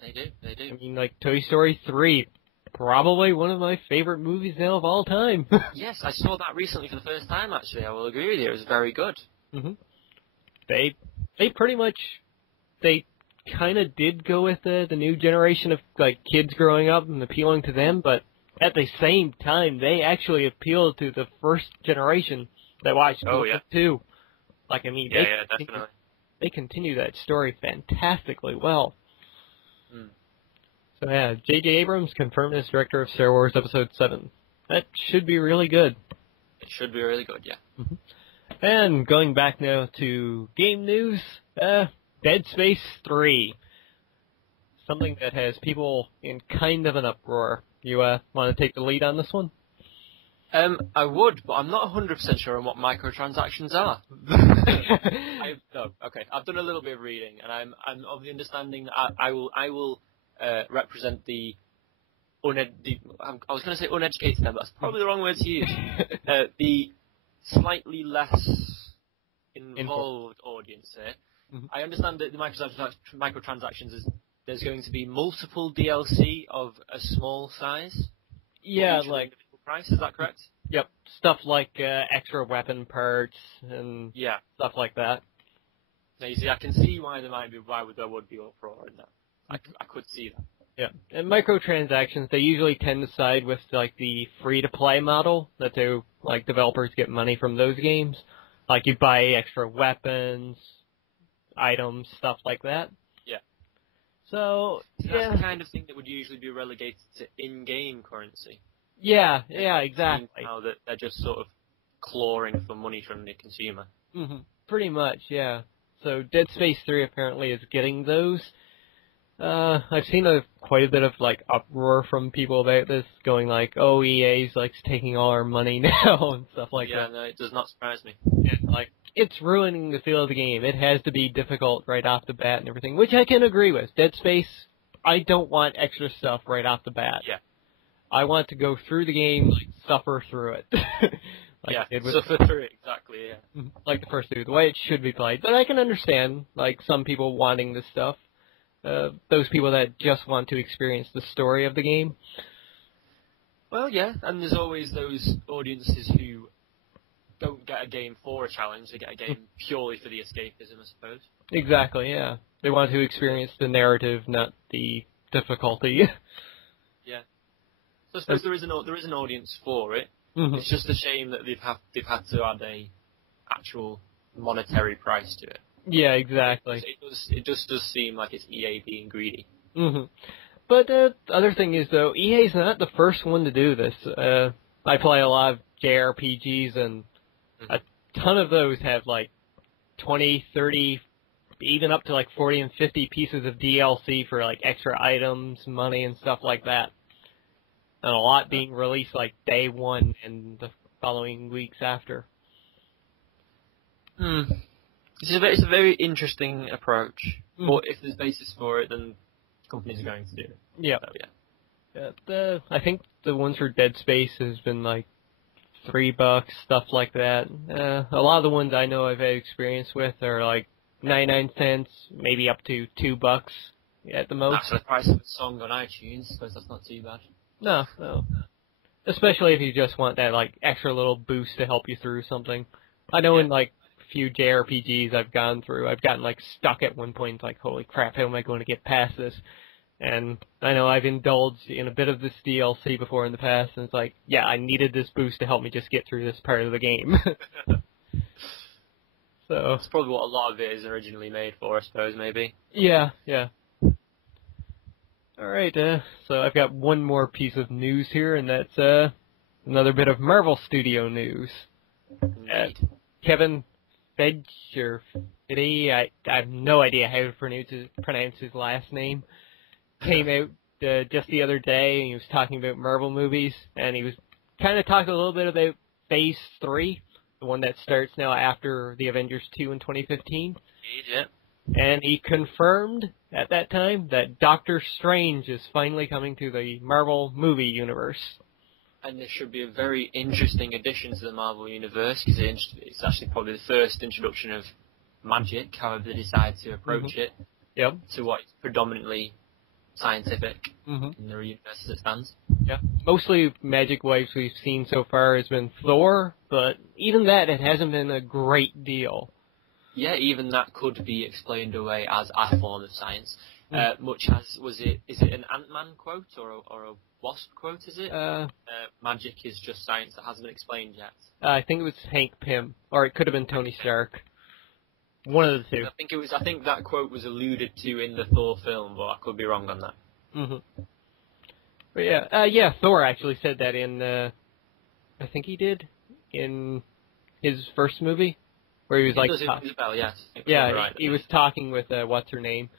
They do. I mean, like Toy Story 3, probably one of my favorite movies now of all time. Yes, I saw that recently for the first time. Actually, I will agree with you. It was very good. They pretty much kind of did go with the new generation of like kids growing up and appealing to them, but at the same time, they actually appealed to the first generation that watched it too. Like, I mean, definitely. They continue that story fantastically well. So yeah, J.J. Abrams confirmed as director of Star Wars Episode 7. That should be really good. It should be really good, yeah. And going back now to game news, Dead Space 3. Something that has people in kind of an uproar. You want to take the lead on this one? I would, but I'm not 100% sure on what microtransactions are. Okay. I've done a little bit of reading, and I'm of the understanding that I will represent the I was going to say uneducated, but that's probably the wrong word to use. The slightly less involved audience here. I understand that the microtransactions is there's going to be multiple DLC of a small size. Yeah, like price, is that correct? Yep, stuff like extra weapon parts and stuff like that. Now you see, I can see why there would be uproar in that. I could see that. Yeah, and microtransactions, they usually tend to side with like the free-to-play model. That's how like developers get money from those games. Like you buy extra weapons, items, stuff like that. Yeah. So that's the kind of thing that would usually be relegated to in-game currency. Yeah, exactly. Now that they're just sort of clawing for money from the consumer. Pretty much, yeah. So Dead Space 3 apparently is getting those. I've seen quite a bit of like uproar from people about this, going like, "Oh, EA's like taking all our money now" and stuff like that. Yeah, no, it does not surprise me. And, like, it's ruining the feel of the game. It has to be difficult right off the bat and everything, which I can agree with. Dead Space, I don't want extra stuff right off the bat. Yeah. I want to go through the game, like, suffer through it. Suffer through it, exactly, yeah. Like the first two, the way it should be played. But I can understand, like, some people wanting this stuff. Those people that just want to experience the story of the game. Well, yeah, and there's always those audiences who don't get a game for a challenge, they get a game purely for the escapism, I suppose. Exactly, yeah. They want to experience the narrative, not the difficulty. Yeah. So I suppose there is an audience for it. It's just a shame that they've had to add a actual monetary price to it. Yeah, exactly. It just does seem like it's EA being greedy. But the other thing is, though, EA's not the first one to do this. I play a lot of JRPGs, and a ton of those have, like, 20, 30, even up to, like, 40 and 50 pieces of DLC for, like, extra items, money, and stuff like that. And a lot being released, like, day one and the following weeks after. It's a very interesting approach. But if there's basis for it, then companies are going to do it. Yeah. So, yeah. I think the ones for Dead Space has been, like, $3, stuff like that. A lot of the ones I know I've had experience with are, like, 99 cents, maybe up to $2. at the most. That's the price of a song on iTunes. I suppose that's not too bad. No. Especially if you just want that, like, extra little boost to help you through something. I know in, like, few JRPGs I've gone through, I've gotten, like, stuck at one point, like, holy crap, how am I going to get past this? And I know I've indulged in a bit of this DLC before in the past, and it's like, yeah, I needed this boost to help me just get through this part of the game. So that's probably what a lot of it is originally made for, I suppose, maybe. Yeah. Alright, so I've got one more piece of news here, and that's another bit of Marvel Studio news. Kevin Feige, or Feige, I have no idea how to pronounce his last name, came out just the other day, and he was talking about Marvel movies, and he was kind of talking a little bit about Phase 3, the one that starts now after the Avengers 2 in 2015. Yeah. And he confirmed at that time that Doctor Strange is finally coming to the Marvel movie universe. And this should be a very interesting addition to the Marvel universe, because it's actually probably the first introduction of magic, however they decide to approach it, to what is predominantly scientific in the universe as it stands. Yeah. Mostly magic wives we've seen so far has been Thor, but even that, it hasn't been a great deal. Yeah, even that could be explained away as a form of science. Much as, is it an Ant-Man quote or a Wasp quote, is it? Magic is just science that hasn't been explained yet. I think it was Hank Pym, or it could have been Tony Stark. One of the two. I think that quote was alluded to in the Thor film, but I could be wrong on that. But yeah, Thor actually said that in, I think he did, in his first movie, where he was like, yes. Yeah, right, he was talking with, what's her name,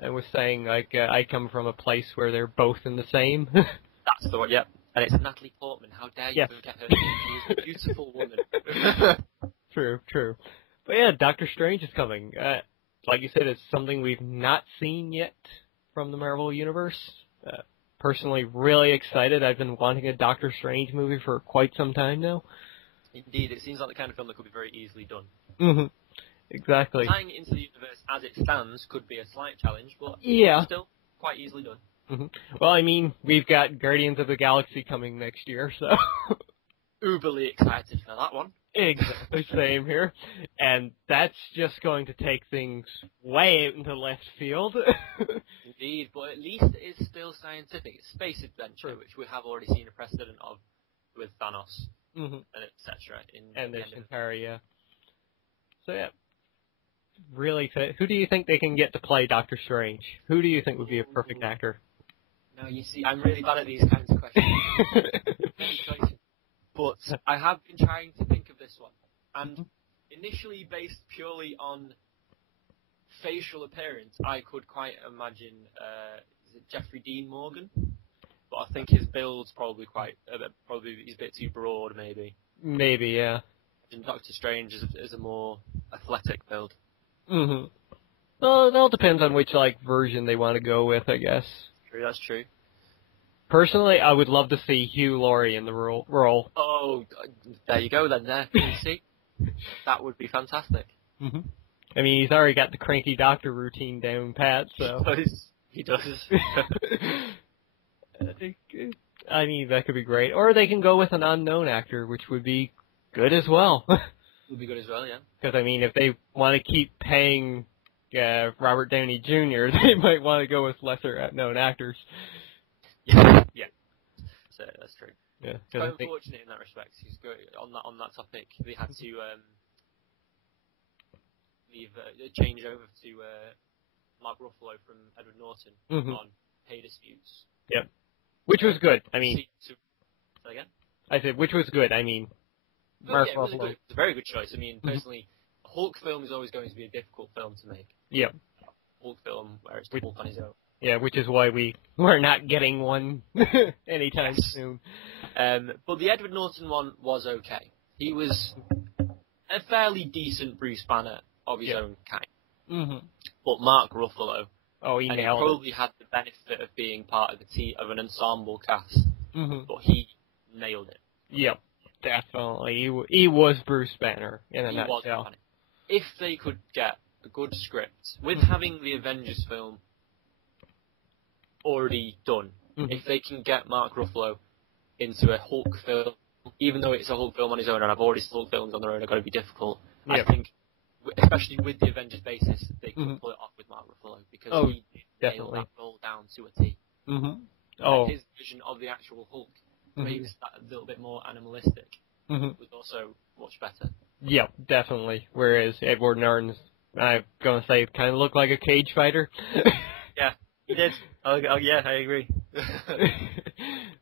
and was saying, like, I come from a place where they're both in the same. That's the one, yep. And it's Natalie Portman. How dare you forget her name? She is a beautiful woman. True. But yeah, Doctor Strange is coming. Like you said, it's something we've not seen yet from the Marvel Universe. Personally, really excited. I've been wanting a Doctor Strange movie for quite some time now. Indeed, it seems like the kind of film that could be very easily done. Exactly. Tying it into the universe as it stands could be a slight challenge, but still quite easily done. Well, I mean, we've got Guardians of the Galaxy coming next year, so... Uberly excited for that one. Exactly, same here. And that's just going to take things way out into left field. Indeed, but at least it is still scientific. It's space adventure, which we have already seen a precedent of with Thanos, and etc. And this entire, So yeah, really excited. Who do you think they can get to play Doctor Strange? Who do you think would be a perfect actor? Now, you see, I'm really bad at these kinds of questions. But I have been trying to think of this one. And initially based purely on facial appearance, I could quite imagine, is it Jeffrey Dean Morgan? But I think his build's probably he's a bit too broad, maybe. Maybe, yeah. And Doctor Strange is a more athletic build. Well, it all depends on which, version they want to go with, I guess. True, that's true. Personally, I would love to see Hugh Laurie in the role. Oh, there you go then, there. You see? That would be fantastic. I mean, he's already got the cranky doctor routine down pat, so... He does. I mean, that could be great. Or they can go with an unknown actor, which would be good as well. Would be good as well, yeah. Because, I mean, if they want to keep paying Robert Downey Jr., they might want to go with lesser-known actors. Yeah. So that's true. Yeah, it's quite unfortunate in that respect. On that topic, they had to change over to Mark Ruffalo from Edward Norton on pay disputes. Yep. Which was good. I mean, say again? I said which was good. I mean, Mark Ruffalo. Really good. It's a very good choice. I mean, personally, a Hulk film is always going to be a difficult film to make. Yep. Hulk film where it's Hulk on his own. Yeah, which is why we're not getting one anytime soon. But the Edward Norton one was okay. He was a fairly decent Bruce Banner of his own kind. But Mark Ruffalo, he nailed it. Probably had the benefit of being part of an ensemble cast, but he nailed it. Yep, definitely. He was Bruce Banner in a nutshell. If they could get a good script, with having the Avengers film already done. Mm-hmm. If they can get Mark Ruffalo into a Hulk film, even though it's a Hulk film on his own, and I've already seen Hulk films on their own are going to be difficult, Yeah. I think, especially with the Avengers basis, they could Mm-hmm. pull it off with Mark Ruffalo, because he did nail definitely. that role down to a T. Mm-hmm. And his vision of the actual Hulk Mm-hmm. makes that a little bit more animalistic, Mm-hmm. was also much better. Yeah, definitely. Whereas Edward Norton's, I'm going to say, kind of looked like a cage fighter. Yeah, he did. Oh yeah, I agree.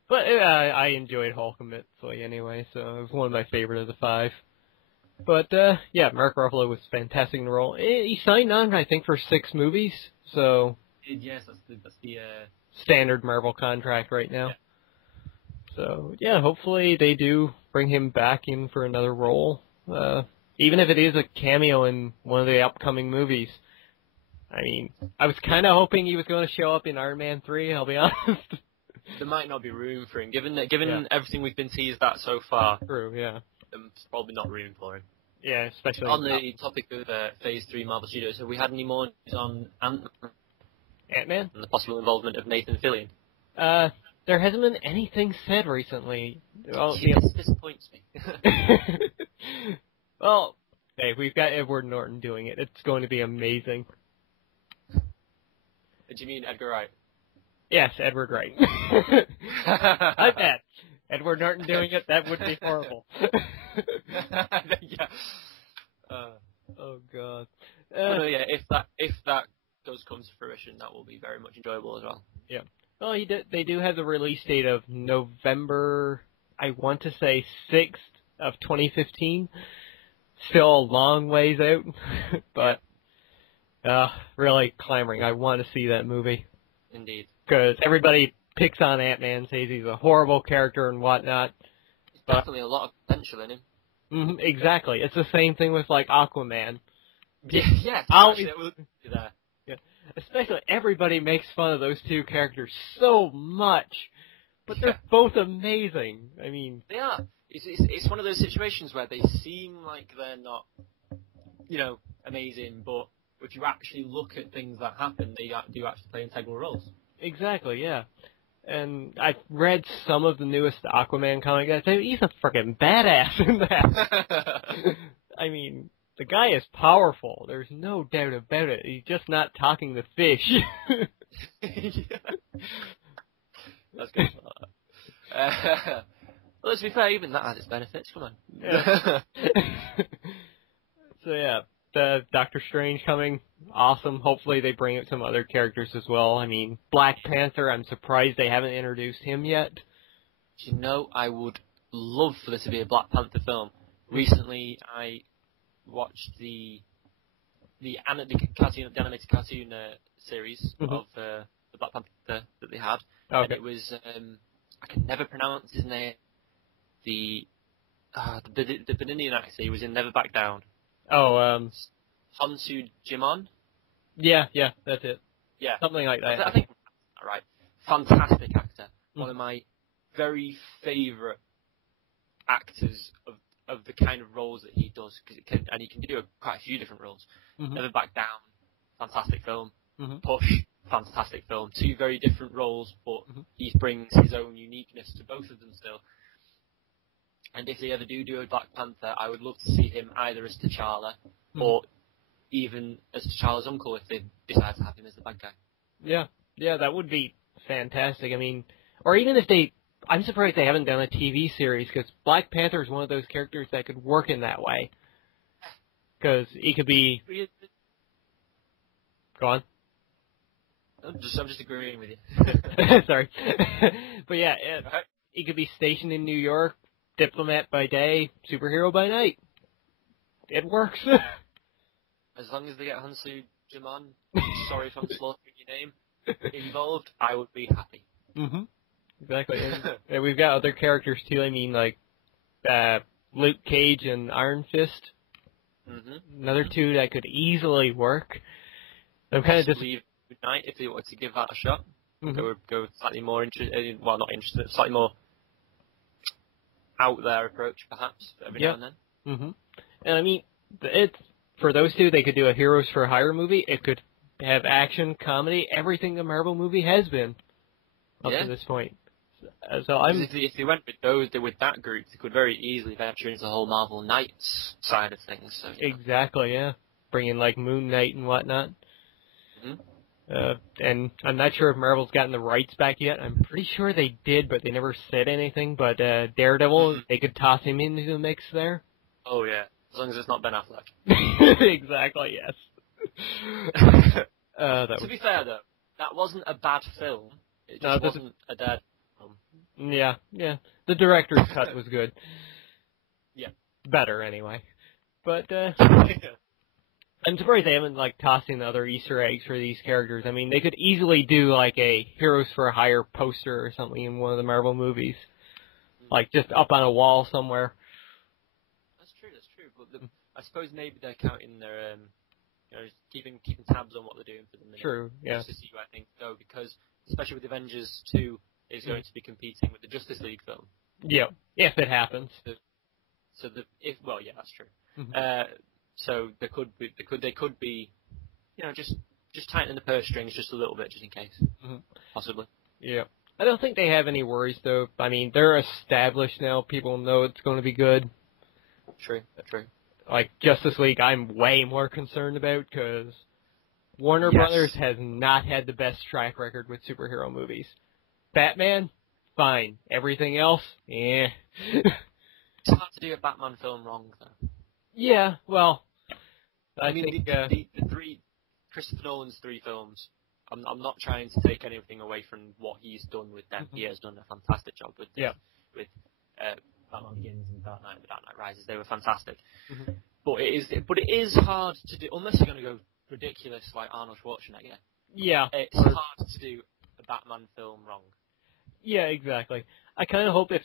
But I enjoyed Hulk immensely anyway, so it was one of my favorite of the 5. But, yeah, Mark Ruffalo was fantastic in the role. He signed on, I think, for 6 movies, so... Yes, that's the standard Marvel contract right now. Yeah. So, yeah, hopefully they do bring him back in for another role. Even if it is a cameo in one of the upcoming movies. I mean, I was kind of hoping he was going to show up in Iron Man 3, I'll be honest. There might not be room for him, given Yeah. everything we've been teased at so far. True, yeah. There's probably not room for him. Yeah, especially... On the topic of Phase 3 Marvel Studios, have we had any more news on Ant-Man? and the possible involvement of Nathan Fillion? There hasn't been anything said recently. Well, This disappoints me. well, hey, we've got Edward Norton doing it. It's going to be amazing. Do you mean Edgar Wright? Yes, Edward Wright. I bet. Edward Norton doing it, that would be horrible. Yeah. Oh, God. No, yeah, if that does come to fruition, that will be very much enjoyable as well. Yeah. Well, they do have the release date of November, I want to say 6th of 2015. Still a long ways out, but really clamoring. I want to see that movie. Indeed. Because everybody picks on Ant-Man, says he's a horrible character and whatnot. There's definitely a lot of potential in him. Exactly. It's the same thing with, like, Aquaman. Yeah. Always, There. yeah. Especially everybody makes fun of those two characters so much. But they're both amazing. I mean... They are. It's one of those situations where they seem like they're not, amazing, but if you actually look at things that happen, they do actually play integral roles. Exactly, yeah. And I've read some of the newest Aquaman comic. He's a freaking badass in that. I mean, the guy is powerful. There's no doubt about it. He's just not talking to fish. That's good. Well, let's be fair, even that has its benefits. Come on. Yeah. So yeah, the Doctor Strange coming, awesome. Hopefully they bring out some other characters as well. I mean, Black Panther, I'm surprised they haven't introduced him yet. I would love for there to be a Black Panther film. Recently, I watched the animated cartoon series of the Black Panther that they had, and it was I can never pronounce his name. The Beninian actor, he was in Never Back Down. Oh, Hansu Jimon? Yeah, that's it. Yeah. Something like that. I think that's right. Fantastic actor. One of my very favourite actors of the kind of roles that he does, and he can do quite a few different roles. Never Back Down, fantastic film. Push, fantastic film. Two very different roles, but he brings his own uniqueness to both of them still. And if they ever do a Black Panther, I would love to see him either as T'Challa or even as T'Challa's uncle if they decide to have him as the bad guy. Yeah, that would be fantastic. I mean, or even if I'm surprised they haven't done a TV series, because Black Panther is one of those characters that could work in that way. Because he could be... Go on. I'm just agreeing with you. Sorry. But yeah, he could be stationed in New York, diplomat by day, superhero by night. It works. As long as they get Hansu Jimon, sorry if I'm slaughtering your name, involved, I would be happy. Exactly. And we've got other characters too. I mean, like Luke Cage and Iron Fist. Another two that could easily work. I'm kind of just Night if they wanted to give that a shot. Go slightly more interested. Well, not interested. Slightly more out there approach, perhaps every now and then. And I mean, for those two, they could do a Heroes for Hire movie. It could have action, comedy, everything a Marvel movie has been. up Yeah. to this point. So 'Cause if they went with that group, they could very easily venture into the whole Marvel Knights side of things. So, exactly, yeah. Bring in like Moon Knight and whatnot. Mhm. And I'm not sure if Marvel's gotten the rights back yet. I'm pretty sure they did, but they never said anything. But Daredevil, they could toss him into the mix there. Oh yeah, as long as it's not Ben Affleck. Exactly, yes. To be fair though, that wasn't a bad film. It just wasn't a bad film. Yeah. The director's cut was good. Yeah. Better, anyway. But, I'm surprised they haven't, like, tossed in other Easter eggs for these characters. I mean, they could easily do, like, a Heroes for Hire poster or something in one of the Marvel movies. Like, just up on a wall somewhere. That's true. But I suppose maybe they're counting their, just keeping tabs on what they're doing for the minute. True, yeah. Just to see where things go, because especially with Avengers 2 is going to be competing with the Justice League film. Yeah, if it happens. That's true. So they could be, just tightening the purse strings just a little bit, just in case, possibly. Yeah. I don't think they have any worries, though. I mean, they're established now. People know it's going to be good. True. Like, Justice League, I'm way more concerned about, because Warner Brothers has not had the best track record with superhero movies. Batman, fine. Everything else, eh. It's hard to do a Batman film wrong, though. Yeah, well, I mean, think the three Christopher Nolan's 3 films. I'm not trying to take anything away from what he's done with them. He has done a fantastic job with them. With Batman Begins and Dark Knight Rises. They were fantastic. But it is hard to do unless you're going to go ridiculous like Arnold Schwarzenegger. Yeah, it's hard to do a Batman film wrong. Yeah, exactly. I kind of hope if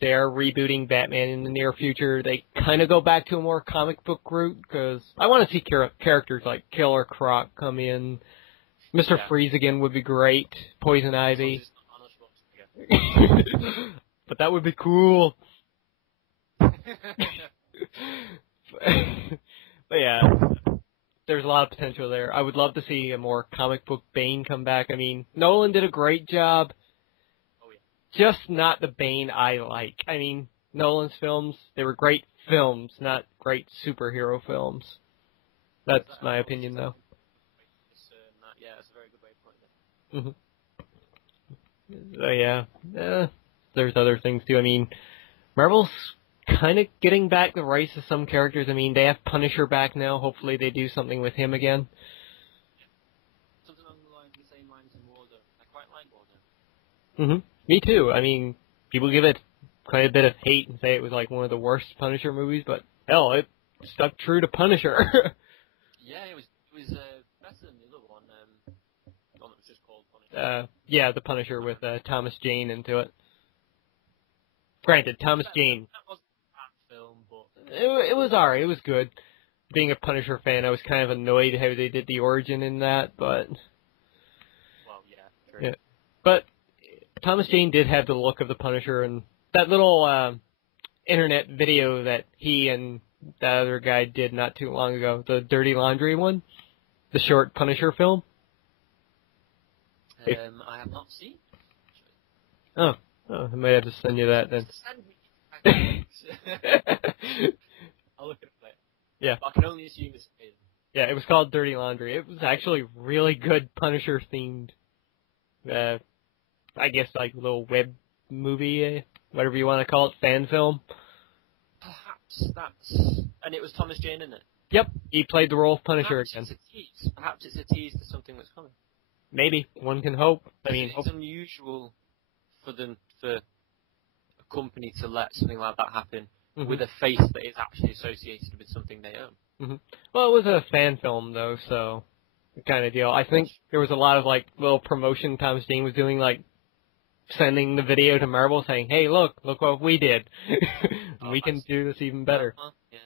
they're rebooting Batman in the near future, they kind of go back to a more comic book route, because I want to see characters like Killer Croc come in. Mr. Freeze again would be great. Poison Ivy. But that would be cool. But yeah, there's a lot of potential there. I would love to see a more comic book Bane come back. I mean, Nolan did a great job. Just not the Bane I like. I mean, Nolan's films, they were great films, not great superhero films. That's my opinion, though. Yeah, that's a very good way of putting it. So, yeah. There's other things, too. I mean, Marvel's kind of getting back the rights to some characters. I mean, they have Punisher back now. Hopefully they do something with him again. Something along the same lines in Warzone. I quite like Warzone. Me too. I mean, people give it quite a bit of hate and say it was like one of the worst Punisher movies, but hell, it stuck true to Punisher. Yeah, it was better than the other one. The one that was just called Punisher. Yeah, the Punisher with Thomas Jane into it. Granted, Thomas Jane. That wasn't a bad film, but it was alright. It was good. Being a Punisher fan, I was kind of annoyed how they did the origin in that, but well, yeah, true. Yeah, but Thomas Jane did have the look of the Punisher, and that little internet video that he and that other guy did not too long ago, the Dirty Laundry one, the short Punisher film. I have not seen. Oh, I might have to send you that then. I'll look at it later. Yeah. I can only assume it's amazing. Yeah, it was called Dirty Laundry. It was actually really good Punisher themed. I guess like little web movie, whatever you want to call it, fan film. Perhaps that's... And it was Thomas Jane in it? Yep, he played the role of Punisher again. Perhaps it's a tease to something that's coming. Maybe. One can hope. I mean, it's unusual for a company to let something like that happen with a face that is actually associated with something they own. Well, it was a fan film, though, so kind of deal. I think there was a lot of, like, little promotion Thomas Jane was doing, like, sending the video to Marvel saying, hey, look what we did. We can do this even better. Yeah.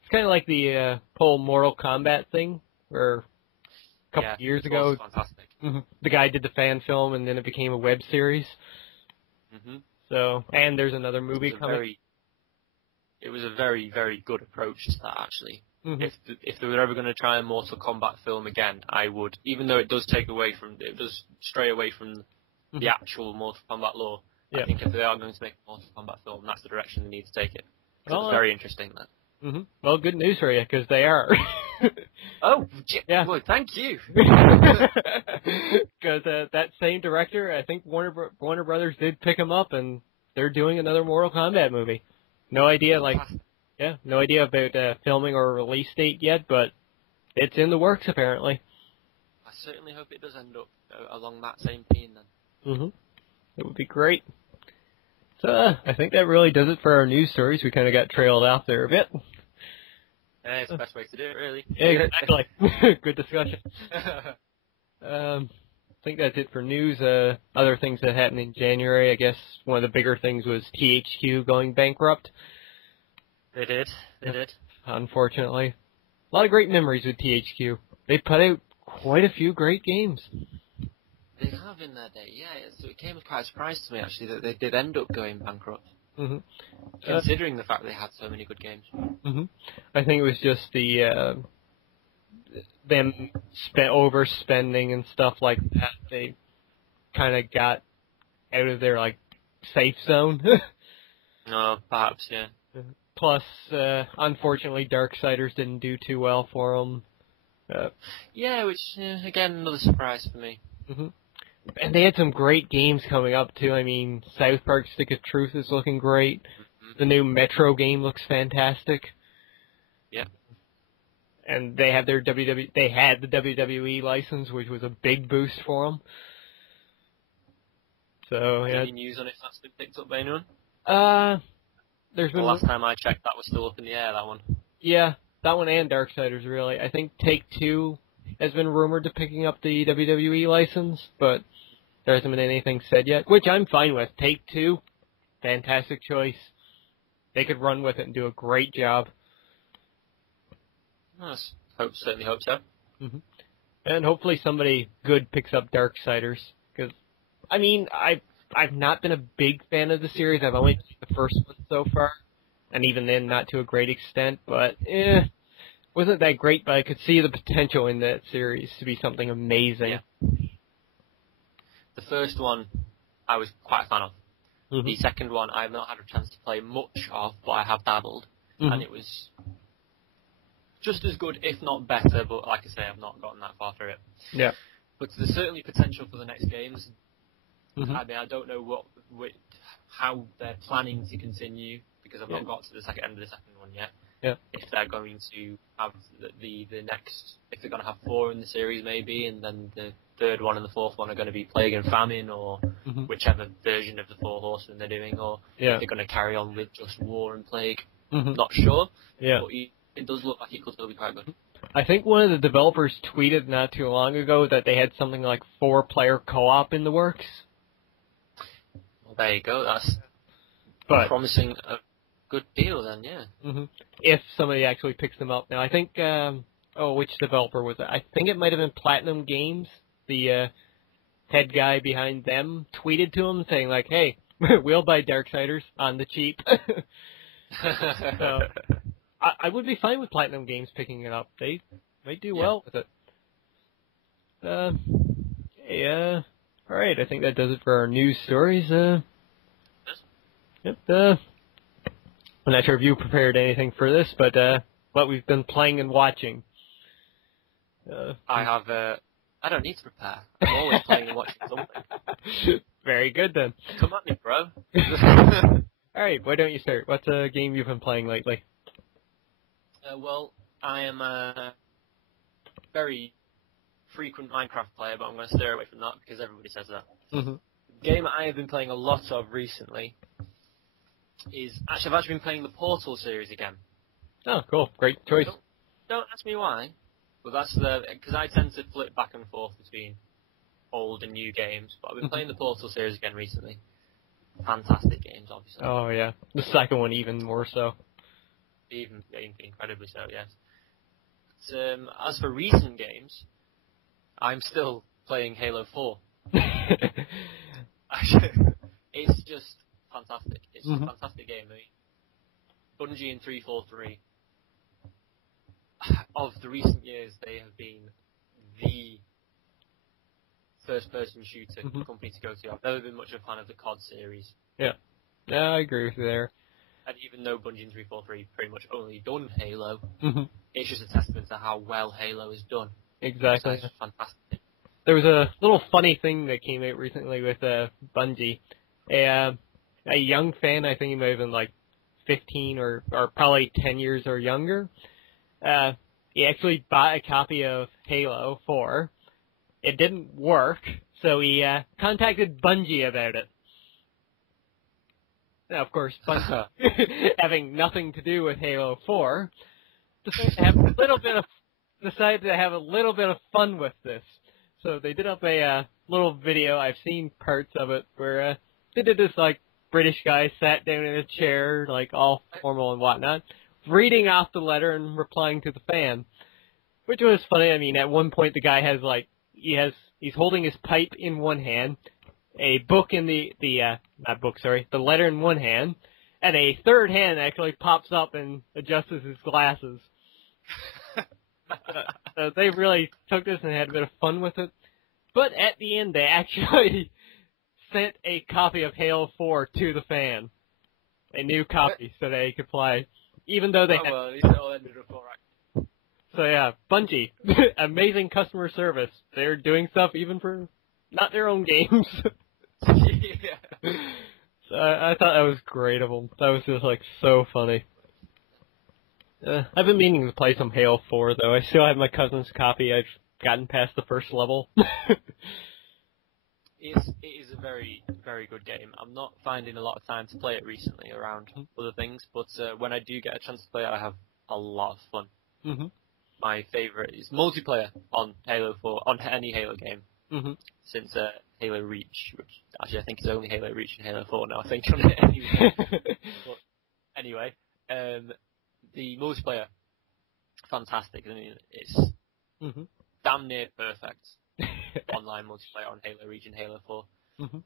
It's kind of like the whole Mortal Kombat thing, where a couple years ago, fantastic. The guy did the fan film, and then it became a web series. So, and there's another movie coming. It was a very, very good approach to that, actually. If they were ever going to try a Mortal Kombat film again, I would, even though it does stray away from the actual Mortal Kombat lore. Yeah. I think if they are going to make a Mortal Kombat film, that's the direction they need to take it. Well, It's very interesting, that. Mm-hmm. Well, good news for you, because they are. Oh, yeah. Well, thank you. Because that same director, I think Warner Brothers did pick him up, and they're doing another Mortal Kombat movie. No idea, no idea about filming or release date yet, but it's in the works apparently. I certainly hope it does end up along that same theme then. Mm-hmm. It would be great. So I think that really does it for our news stories. We kind of got trailed off there a bit. It's the best way to do it, really. Yeah, exactly. Good discussion. I think that's it for news. Other things that happened in January, I guess one of the bigger things was THQ going bankrupt. They did. Unfortunately. A lot of great memories with THQ. They put out quite a few great games. They have in their day, yeah. So it came as quite a surprise to me, actually, that they did end up going bankrupt. Mm-hmm. Considering the fact they had so many good games. Mm-hmm. I think it was just them overspending and stuff like that. They kind of got out of their safe zone. No, perhaps, yeah. Plus, unfortunately, Darksiders didn't do too well for them. Yeah, which again another surprise for me. Mm-hmm. And they had some great games coming up too. I mean, South Park: Stick of Truth is looking great. Mm-hmm. The new Metro game looks fantastic. Yeah. And they have They had the WWE license, which was a big boost for them. So yeah. Any news on if that's been picked up by anyone? There's been the last time I checked, that was still up in the air. That one. Yeah, that one and Darksiders really. I think Take-Two has been rumored to picking up the WWE license, but there hasn't been anything said yet, which I'm fine with. Take-Two, fantastic choice. They could run with it and do a great job. Nice. Certainly hope so. Mm-hmm. And hopefully somebody good picks up Darksiders, because, I mean, I've not been a big fan of the series. I've only played the first one so far, and even then not to a great extent, but wasn't that great, but I could see the potential in that series to be something amazing. Yeah. The first one, I was quite a fan of. Mm-hmm. The second one, I've not had a chance to play much of, but I have dabbled, and it was just as good, if not better, but like I say, I've not gotten that far through it. Yeah. But there's certainly potential for the next games. Mm-hmm. I mean, I don't know how they're planning to continue, because I've not got to the end of the second one yet. Yeah. If they're going to have the next, if they're going to have 4 in the series maybe, and then the third one and the fourth one are going to be Plague and Famine, or whichever version of the 4 Horsemen they're doing, or if they're going to carry on with just War and Plague. Not sure. Yeah. But it does look like it could still be quite good. I think one of the developers tweeted not too long ago that they had something like 4-player co-op in the works. Well, there you go. That's promising a good deal then, yeah. Mm-hmm. If somebody actually picks them up. Now, I think, which developer was it? I think it might have been Platinum Games. The head guy behind them tweeted to him saying, like, hey, we'll buy Darksiders on the cheap. So, I would be fine with Platinum Games picking it up. They might do well with it. Alright, I think that does it for our news stories. Yep, I'm not sure if you prepared anything for this, but what we've been playing and watching. I have, I don't need to prepare. I'm always playing and watching something. Very good then. Come at me, bro. Alright, why don't you start? What's a game you've been playing lately? Well, I am a very frequent Minecraft player, but I'm going to steer away from that because everybody says that. Mm-hmm. The game I have been playing a lot of recently is... I've actually been playing the Portal series again. Oh, cool. Great choice. Don't ask me why, but that's because I tend to flip back and forth between old and new games, but I've been playing the Portal series again recently. Fantastic games, obviously. Oh, yeah. The second one even more so. Even incredibly so, yes. But, as for recent games, I'm still playing Halo 4. It's just fantastic. It's a fantastic game. I mean, Bungie and 343, of the recent years, they have been the first-person shooter company to go to. I've never been much of a fan of the COD series. Yeah. Yeah, I agree with you there. And even though Bungie and 343 pretty much only done Halo, it's just a testament to how well Halo is done. Exactly. It's fantastic. There was a little funny thing that came out recently with Bungie. A young fan, I think he might have been like 15 or probably 10 years or younger, he actually bought a copy of Halo 4. It didn't work, so he contacted Bungie about it. Now, of course, Bungie, having nothing to do with Halo 4, decided to have a little bit of fun with this. So they did up a little video. I've seen parts of it where they did this like British guy sat down in a chair, like all formal and whatnot, reading off the letter and replying to the fan, which was funny. I mean, at one point the guy has like he's holding his pipe in one hand, a book in the letter in one hand, and a third hand actually pops up and adjusts his glasses. So they really took this and had a bit of fun with it. But at the end, they actually sent a copy of Halo 4 to the fan. A new copy so they could play. Even though they well, at least it all ended up alright. So yeah, Bungie. Amazing customer service. They're doing stuff even for not their own games. Yeah. So I thought that was great of them. That was just like so funny. I've been meaning to play some Halo 4 though. I still have my cousin's copy. I've gotten past the first level. It is a very, very good game. I'm not finding a lot of time to play it recently around other things, but when I do get a chance to play it, I have a lot of fun. Mm-hmm. My favourite is multiplayer on Halo 4, on any Halo game, since Halo Reach, which actually I think is only Halo Reach and Halo 4 now, I think, on it anyway. But anyway, the multiplayer, fantastic. I mean, it's damn near perfect online multiplayer on Halo Reach and Halo 4.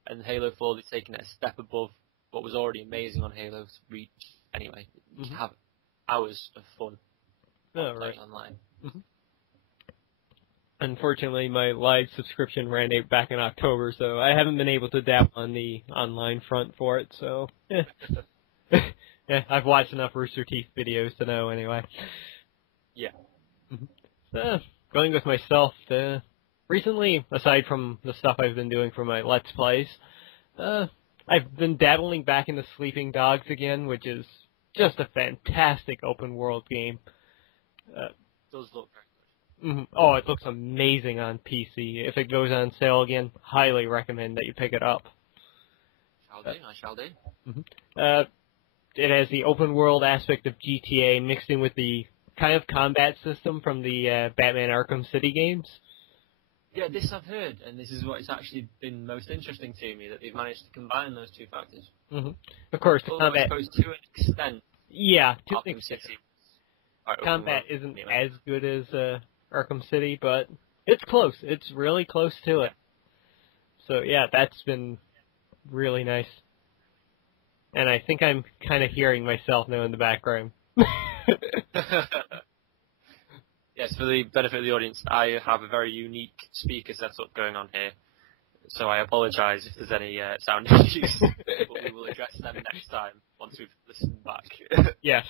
And Halo 4, they've taken it a step above what was already amazing on Halo Reach. Anyway, you can have hours of fun playing online. Unfortunately, my live subscription ran out back in October, so I haven't been able to dabble on the online front for it, so yeah, I've watched enough Rooster Teeth videos to know anyway. Yeah. So, going with myself, recently, aside from the stuff I've been doing for my Let's Plays, I've been dabbling back into Sleeping Dogs again, which is just a fantastic open-world game. It does look very good. Oh, it looks amazing on PC. If it goes on sale again, highly recommend that you pick it up. I shall do. It has the open-world aspect of GTA mixed in with the kind of combat system from the Batman Arkham City games. Yeah, this I've heard, and this is what it's actually been most interesting to me, that they've managed to combine those two factors. Of course, the Although combat... I suppose to an extent, yeah, to an Arkham extent. City. Combat isn't as good as Arkham City, but it's close. It's really close to it. So yeah, that's been really nice. And I think I'm kind of hearing myself now in the background. Yes, for the benefit of the audience, I have a very unique speaker setup going on here, so I apologise if there's any sound issues, but we will address them next time once we've listened back. Yes.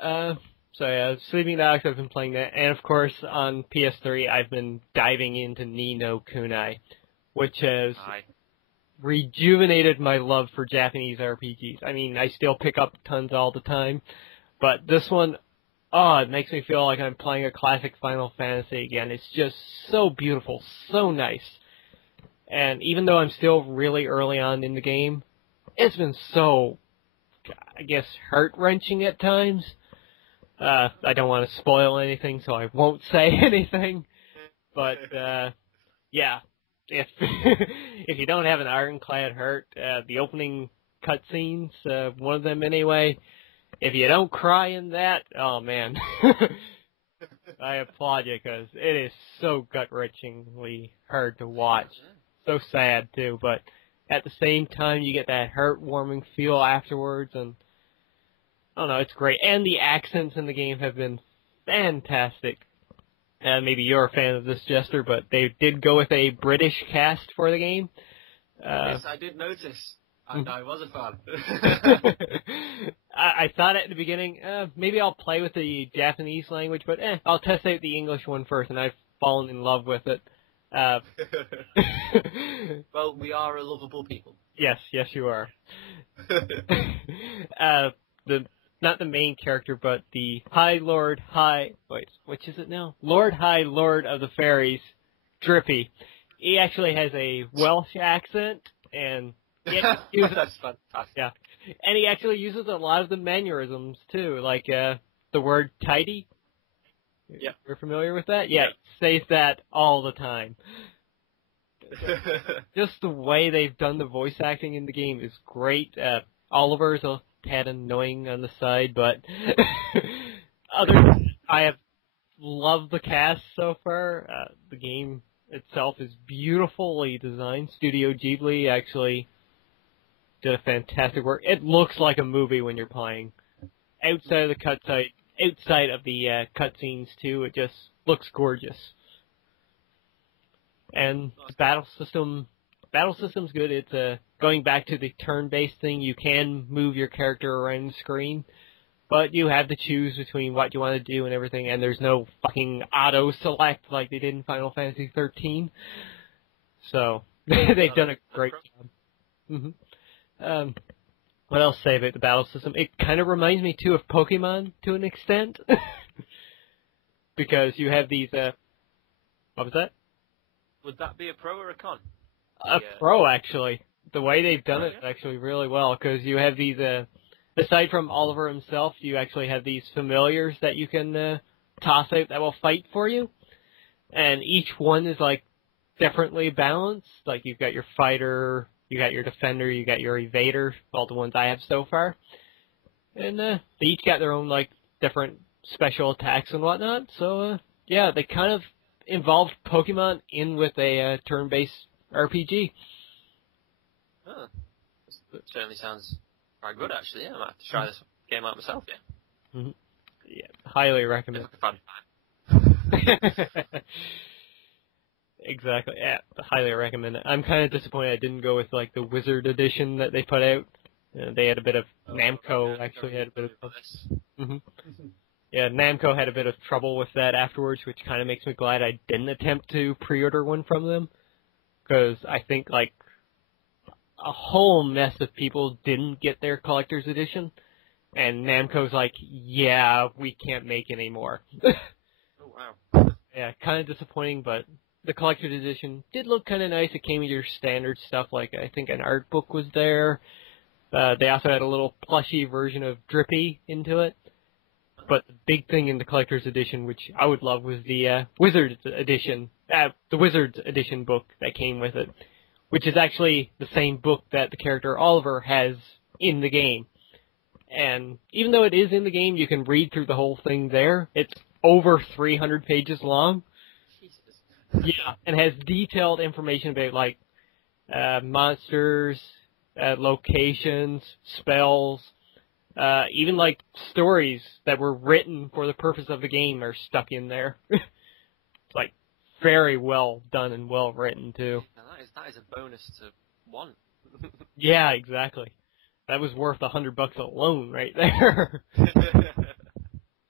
So yeah, Sleeping Dogs, I've been playing that, and of course on PS3 I've been diving into Ni no Kunai, which has rejuvenated my love for Japanese RPGs. I mean, I still pick up tons all the time, but this one, it makes me feel like I'm playing a classic Final Fantasy again. It's just so beautiful, so nice. And even though I'm still really early on in the game, it's been so, I guess, heart-wrenching at times. I don't want to spoil anything, so I won't say anything. But, yeah, if if you don't have an ironclad heart, the opening cutscenes, one of them anyway, if you don't cry in that, oh man, I applaud you, because it is so gut-wrenchingly hard to watch. So sad too, but at the same time you get that heartwarming feel afterwards, and I don't know, it's great. And the accents in the game have been fantastic. maybe you're a fan of this, Jester, but they did go with a British cast for the game. Yes, I did notice. And I was a fan. I thought at the beginning, maybe I'll play with the Japanese language, but I'll test out the English one first, and I've fallen in love with it. Well, we are a lovable people. Yes, you are. Not the main character, but the which is it now? Lord of the Fairies, Drippy. He actually has a Welsh accent, and That's fantastic. yeah, and he actually uses a lot of the mannerisms too, like the word tidy. Yeah, you're familiar with that? Yeah, he says that all the time. Just the way they've done the voice acting in the game is great. Oliver's a tad annoying on the side, but I have loved the cast so far. The game itself is beautifully designed. Studio Ghibli actually did a fantastic work. It looks like a movie when you're playing. Outside of the cutscenes too, it just looks gorgeous. And the battle system's good. It's going back to the turn-based thing. You can move your character around the screen, but you have to choose between what you want to do and everything, and there's no fucking auto-select like they did in Final Fantasy 13. So, they've done a great job. What else to say about the battle system? It kind of reminds me, too, of Pokemon to an extent. Because you have these, what was that? Would that be a pro or a con? Pro, actually. The way they've done it is actually really well, because you have these, aside from Oliver himself, you actually have these familiars that you can toss out that will fight for you. And each one is, like, differently balanced. Like, you've got your fighter, you got your defender, you got your evader, all the ones I have so far. And they each got their own, like, different special attacks and whatnot. So, yeah, they kind of involved Pokemon in with a turn-based RPG. Oh, that certainly sounds quite good, actually. Yeah, I might have to try this game out myself, yeah. Mm-hmm. Yeah, highly recommend. Exactly, yeah, highly recommend it. I'm kind of disappointed I didn't go with, like, the Wizard Edition that they put out. They had a bit of, Namco actually had a bit of... Yeah, Namco had a bit of trouble with that afterwards, which kind of makes me glad I didn't attempt to pre-order one from them. Because I think, like, a whole mess of people didn't get their collector's edition. And Namco's like, yeah, we can't make any more. Oh, wow. Yeah, kind of disappointing, but the collector's edition did look kind of nice. It came with your standard stuff, like I think an art book was there. They also had a little plushy version of Drippy into it. But the big thing in the collector's edition, which I would love, was the Wizard's edition. The Wizard's edition book that came with it, which is actually the same book that the character Oliver has in the game. And even though it is in the game, you can read through the whole thing there. It's over 300 pages long. Jesus. Yeah, and has detailed information about, like, monsters, locations, spells, even, like, stories that were written for the purpose of the game are stuck in there. It's, like, very well done and well written, too. Now that is a bonus to one. Yeah, exactly. That was worth $100 alone right there.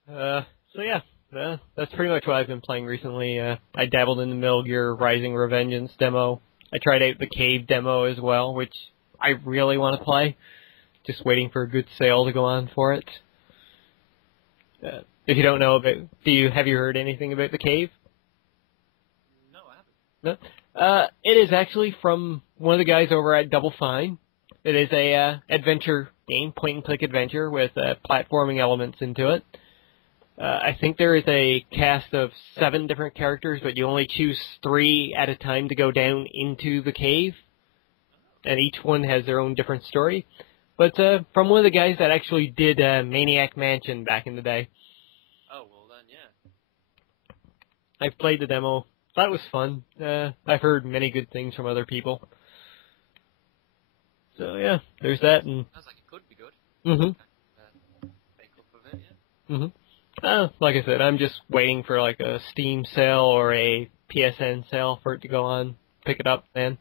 So yeah, that's pretty much what I've been playing recently. I dabbled in the Metal Gear Rising Revengeance demo. I tried out the Cave demo as well, which I really want to play. Just waiting for a good sale to go on for it. If you don't know about, have you heard anything about the Cave? No, I haven't. No? It is actually from one of the guys over at Double Fine. It is a adventure game, point-and-click adventure with platforming elements into it. I think there is a cast of 7 different characters, but you only choose 3 at a time to go down into the cave. And each one has their own different story. But from one of the guys that actually did Maniac Mansion back in the day. Oh, well then, yeah. I've played the demo. Thought it was fun. I've heard many good things from other people. So yeah, there's that. And sounds like it could be good. Mm-hmm. Make up of it, yeah. Mm-hmm. Like I said, I'm just waiting for like a Steam sale or a PSN sale for it to go on. Pick it up then.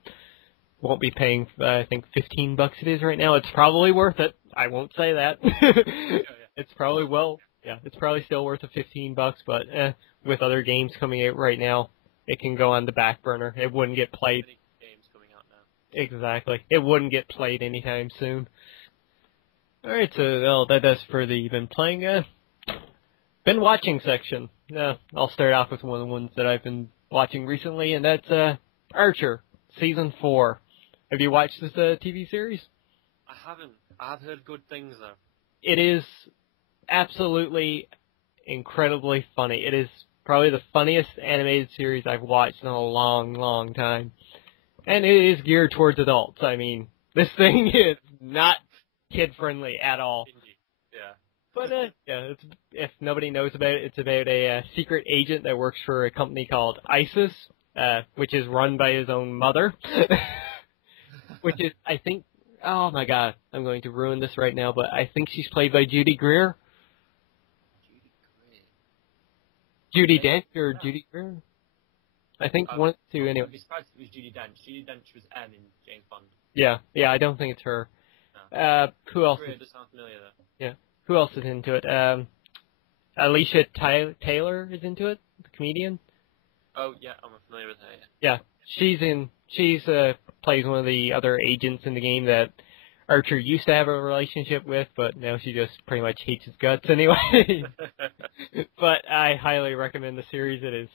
Won't be paying, I think, $15 it is right now. It's probably worth it. I won't say that. It's probably it's probably still worth the $15, but with other games coming out right now, it can go on the back burner. It wouldn't get played. Games coming out now. Exactly. It wouldn't get played anytime soon. Alright, so that does for the been playing, been watching section. I'll start off with one of the ones that I've been watching recently, and that's Archer, Season 4. Have you watched this TV series? I haven't. I've heard good things, though. It is absolutely incredibly funny. It is probably the funniest animated series I've watched in a long, long time. And it is geared towards adults. I mean, this thing is not kid-friendly at all. Yeah. But, if nobody knows about it, it's about a secret agent that works for a company called ISIS, which is run by his own mother. Which is, I think, oh my god, I'm going to ruin this right now, but I think she's played by Judy Greer. Judi Dench or Judy Greer? I think one of the two, anyway. I'd be surprised if it was Judi Dench. Judi Dench was M in James Bond. Yeah, I don't think it's her. No. Who else? Greer does sound familiar, though. Yeah. Who else is into it? Alicia Taylor is into it, the comedian. Oh, yeah, I'm familiar with her, Yeah, she's plays one of the other agents in the game that Archer used to have a relationship with, but now she just pretty much hates his guts anyway. But I highly recommend the series. It is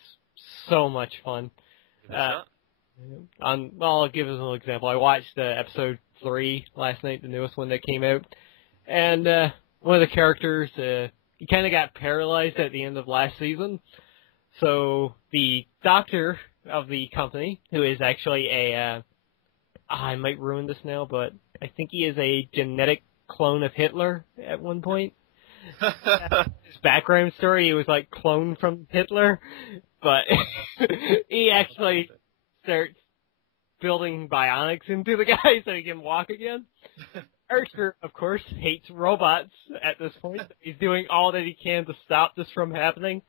so much fun. I'll give us a little example. I watched episode 3 last night, the newest one that came out, and one of the characters, he kind of got paralyzed at the end of last season. So the doctor of the company, who is actually I might ruin this now, but I think he is a genetic clone of Hitler at one point. His background story, he was like cloned from Hitler, but he actually starts building bionics into the guy so he can walk again. Archer, of course, hates robots at this point. So he's doing all that he can to stop this from happening,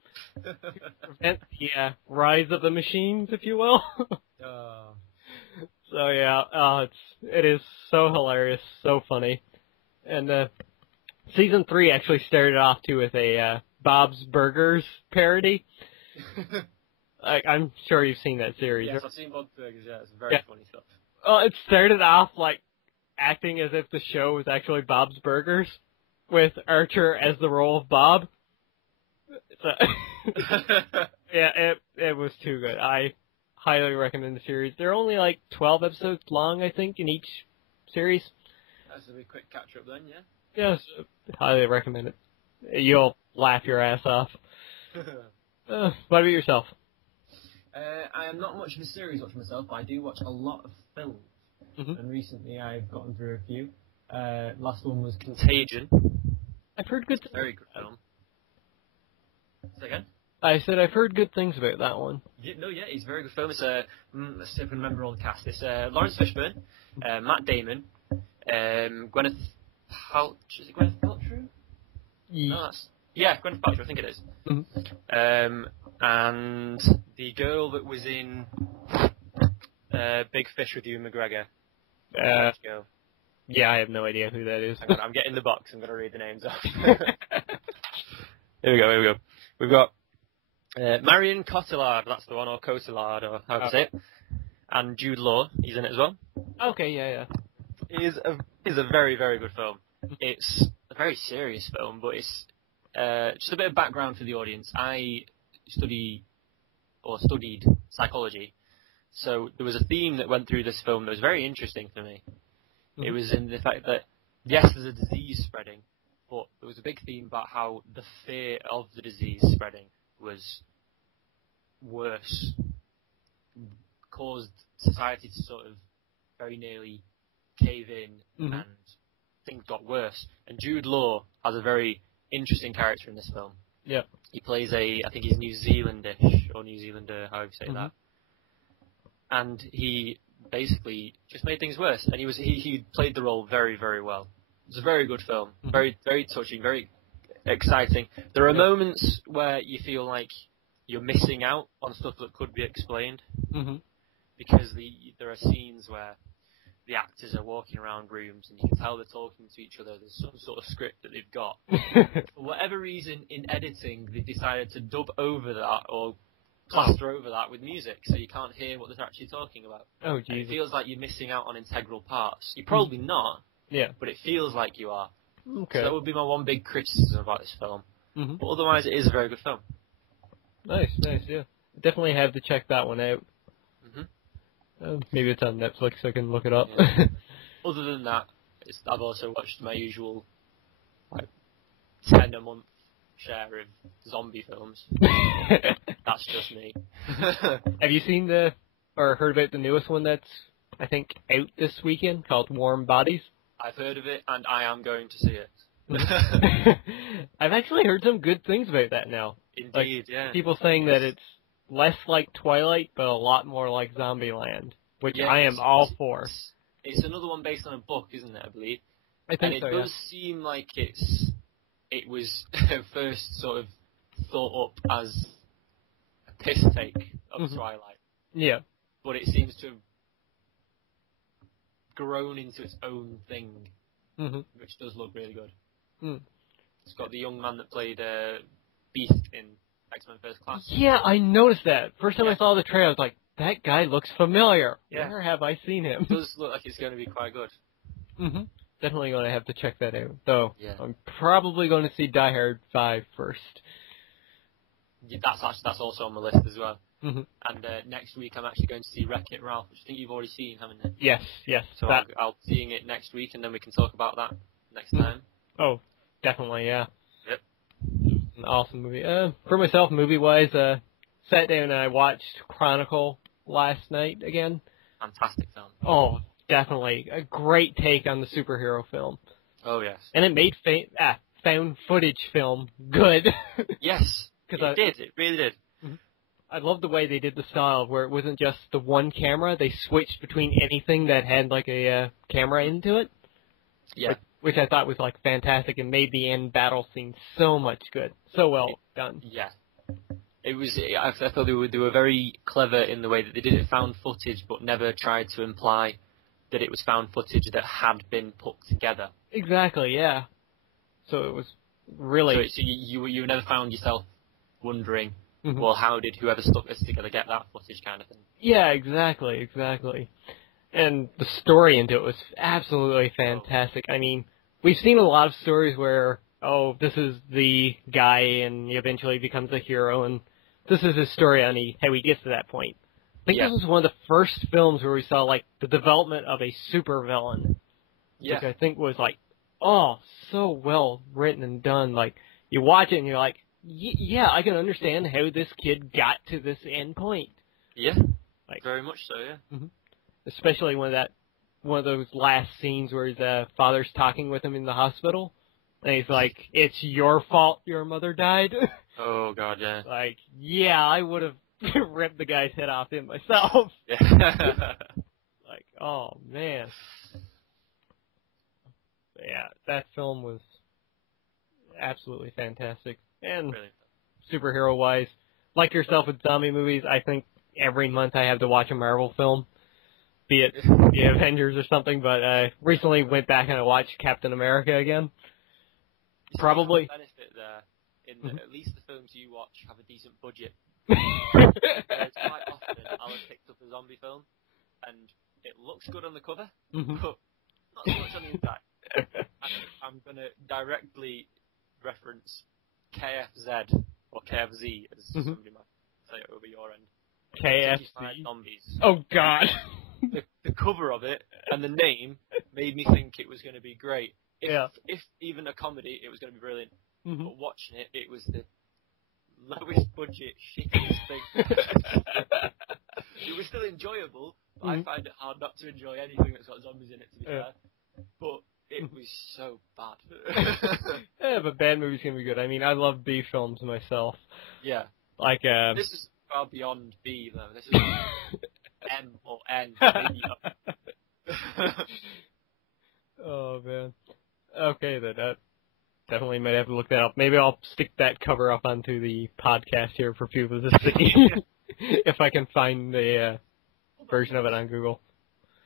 to prevent the rise of the machines, if you will. So yeah, it is so hilarious, so funny. And season 3 actually started off too with a Bob's Burgers parody. I'm sure you've seen that series. Yes, I've seen Bob's Burgers. Yeah, it's very funny stuff. It started off like acting as if the show was actually Bob's Burgers, with Archer as the role of Bob. So, yeah, it was too good. I highly recommend the series. They're only like 12 episodes long, I think, in each series. That's a bit quick catch up then, yeah? Yes, highly recommend it. You'll laugh your ass off. What about yourself? I am not much of a series watcher myself, but I do watch a lot of films. Mm-hmm. And recently I've gotten through a few. Last one was Contagion. I've heard good things. Very good film. Say again? I said I've heard good things about that one. Yeah, it's a very good film. It's let's see if I can remember all the cast. It's Lawrence Fishburne, Matt Damon, Gwyneth Paltrow. Is it Gwyneth Paltrow? No, Gwyneth Paltrow, I think it is. Mm-hmm. And the girl that was in Big Fish with Ewan McGregor. Yeah, I have no idea who that is. I'm getting the box. I'm going to read the names off. Here we go. We've got Marion Cotillard, that's the one, or Cotillard, or how to say it. And Jude Law, he's in it as well. Okay, yeah. It is a very, very good film. It's a very serious film, but it's just a bit of background for the audience. I studied psychology, so there was a theme that went through this film that was very interesting for me. Mm-hmm. It was in the fact that, yes, there's a disease spreading, but there was a big theme about how the fear of the disease spreading was worse, caused society to sort of very nearly cave in, mm-hmm. and things got worse. And Jude Law has a very interesting character in this film. Yeah. He plays I think he's New Zealandish, or New Zealander, however you say that. And he basically just made things worse. And he played the role very, very well. It's a very good film. Mm-hmm. Very, very touching, very exciting. There are moments where you feel like you're missing out on stuff that could be explained, because there are scenes where the actors are walking around rooms and you can tell they're talking to each other. There's some sort of script that they've got. For whatever reason, in editing, they decided to dub over that or plaster over that with music, so you can't hear what they're actually talking about. Oh, Jesus. It feels like you're missing out on integral parts. You're probably not, but it feels like you are. Okay. So that would be my one big criticism about this film. But otherwise, it is a very good film. Nice, yeah. Definitely have to check that one out. Maybe it's on Netflix, so I can look it up. Yeah. Other than that, I've also watched my usual 10 a month share of zombie films. That's just me. Have you seen or heard about the newest one that's, I think, out this weekend, called Warm Bodies? I've heard of it, and I am going to see it. I've actually heard some good things about that now. Indeed, yeah. People saying that it's less like Twilight, but a lot more like Zombieland, which I am all for. It's another one based on a book, isn't it, I believe? I think and so, it does seem like it was first sort of thought up as a piss take of Twilight. Yeah. But it seems to have grown into its own thing, which does look really good. It's got the young man that played Beast in X-Men First Class. Yeah, I noticed that. First time I saw the trailer, I was like, that guy looks familiar. Yeah. Where have I seen him? It does look like it's going to be quite good. Definitely going to have to check that out. Though, Yeah. I'm probably going to see Die Hard 5 first. Yeah, that's also on the list as well. And next week I'm actually going to see Wreck-It Ralph, which I think you've already seen, haven't you? Yes. So I'll be seeing it next week, and then we can talk about that next time. Oh, definitely, yeah. Yep. An awesome movie. For myself, movie-wise, sat down and I watched Chronicle last night again. Fantastic film. Oh, definitely. A great take on the superhero film. Oh, yes. And it made found footage film good. Yes, it really did. I love the way they did the style, where it wasn't just the one camera. They switched between anything that had like a camera into it. Yeah. Which I thought was like fantastic and made the end battle scene so much good. So well done. Yeah. I thought they were very clever in the way that they did it found footage, but never tried to imply that it was found footage that had been put together. Exactly, yeah. So it was really... So you never found yourself wondering, well, how did whoever stuck this together get that footage kind of thing? Yeah, exactly. And the story into it was absolutely fantastic. I mean, we've seen a lot of stories where, this is the guy and he eventually becomes a hero, and this is his story on how he gets to that point. I think this was one of the first films where we saw, like, the development of a supervillain. Yeah. Which I think was, like, so well written and done. Like, you watch it and you're like, yeah, I can understand how this kid got to this end point. Yeah, like, very much so, yeah. Especially one of those last scenes where his father's talking with him in the hospital, and he's like, "It's your fault your mother died." Oh God, yeah. Like, yeah, I would have ripped the guy's head off him myself. Yeah. Like, oh man. Yeah, that film was absolutely fantastic. And superhero-wise, like yourself with zombie movies, I think every month I have to watch a Marvel film, be it the Avengers or something, but I recently went back and I watched Captain America again. Probably. Benefit there, in that at least the films you watch have a decent budget. It's quite often I'll have picked up a zombie film, and it looks good on the cover, but not so much on the inside. I'm going to directly reference KFZ, or KFZ, as somebody might say it over your end. KFZ? Zombies. Oh, God. The cover of it and the name made me think it was going to be great. If even a comedy, it was going to be brilliant. But watching it, it was the lowest budget, shittiest thing. It was still enjoyable, but I find it hard not to enjoy anything that's got zombies in it, to be fair. But it was so bad. Yeah, but bad movies can be good. I mean, I love B films myself. Yeah. Like, this is far beyond B, though. This is M or N. Maybe Oh, man. Okay, then. definitely might have to look that up. Maybe I'll stick that cover up onto the podcast here for people to see if I can find the version of it on Google.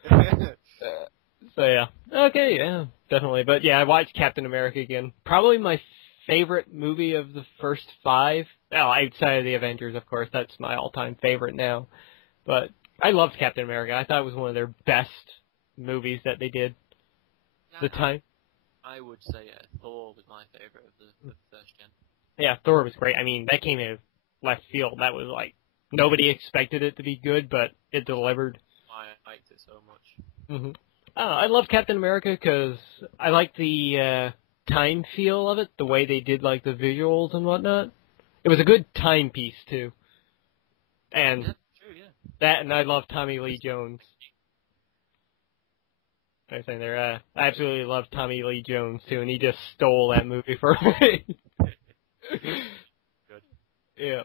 So yeah, okay, yeah, definitely. But yeah, I watched Captain America again. Probably my favorite movie of the first 5. Well, outside of the Avengers, of course, that's my all-time favorite now. But I loved Captain America. I thought it was one of their best movies that they did. The time. I would say Thor was my favorite of the first gen. Yeah, Thor was great. I mean, that came in left field. That was like nobody expected it to be good, but it delivered. I liked it so much. Mm-hmm. I love Captain America because I like the time feel of it, the way they did like the visuals and whatnot. It was a good timepiece too, and True, yeah. that, and I love Tommy Lee Jones. I was saying there, I absolutely love Tommy Lee Jones too, and he just stole that movie for me. Good. Yeah,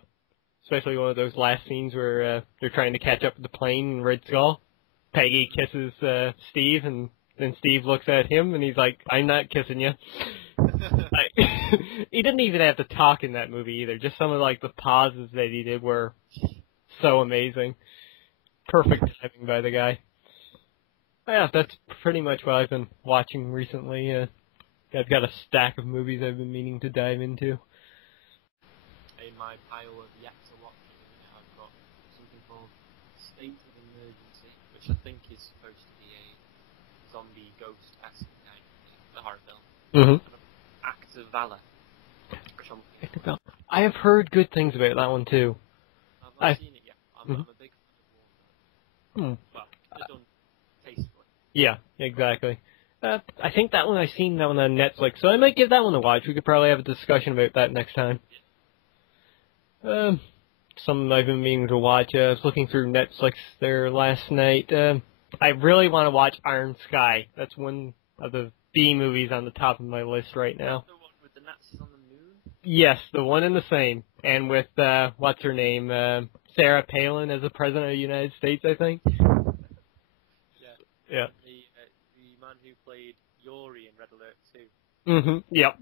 especially one of those last scenes where they're trying to catch up with the plane in Red Skull. Peggy kisses Steve, and then Steve looks at him, and he's like, "I'm not kissing you." He didn't even have to talk in that movie either. Just some of like the pauses that he did were so amazing. Perfect timing by the guy. Yeah, that's pretty much what I've been watching recently. I've got a stack of movies I've been meaning to dive into. In my pile of yet to watch, I've got something called State of Emergency, which I think is supposed to be a zombie ghost-esque kind of thing, a horror film. Mm-hmm. Act of Valor. I have heard good things about that one too. I've not seen it yet. I'm a big fan of Warner. Well, it's done tastefully. Yeah, exactly. I think that one I've seen that one on Netflix, so I might give that one a watch. We could probably have a discussion about that next time. Something I've been meaning to watch. I was looking through Netflix there last night. I really want to watch Iron Sky. That's one of the B movies on the top of my list right now. The one with the Nazis on the moon? Yes, the one and the same. And with, what's her name? Sarah Palin as the President of the United States, I think. Yeah. The man who played Yori in Red Alert 2. Mm-hmm. Yep.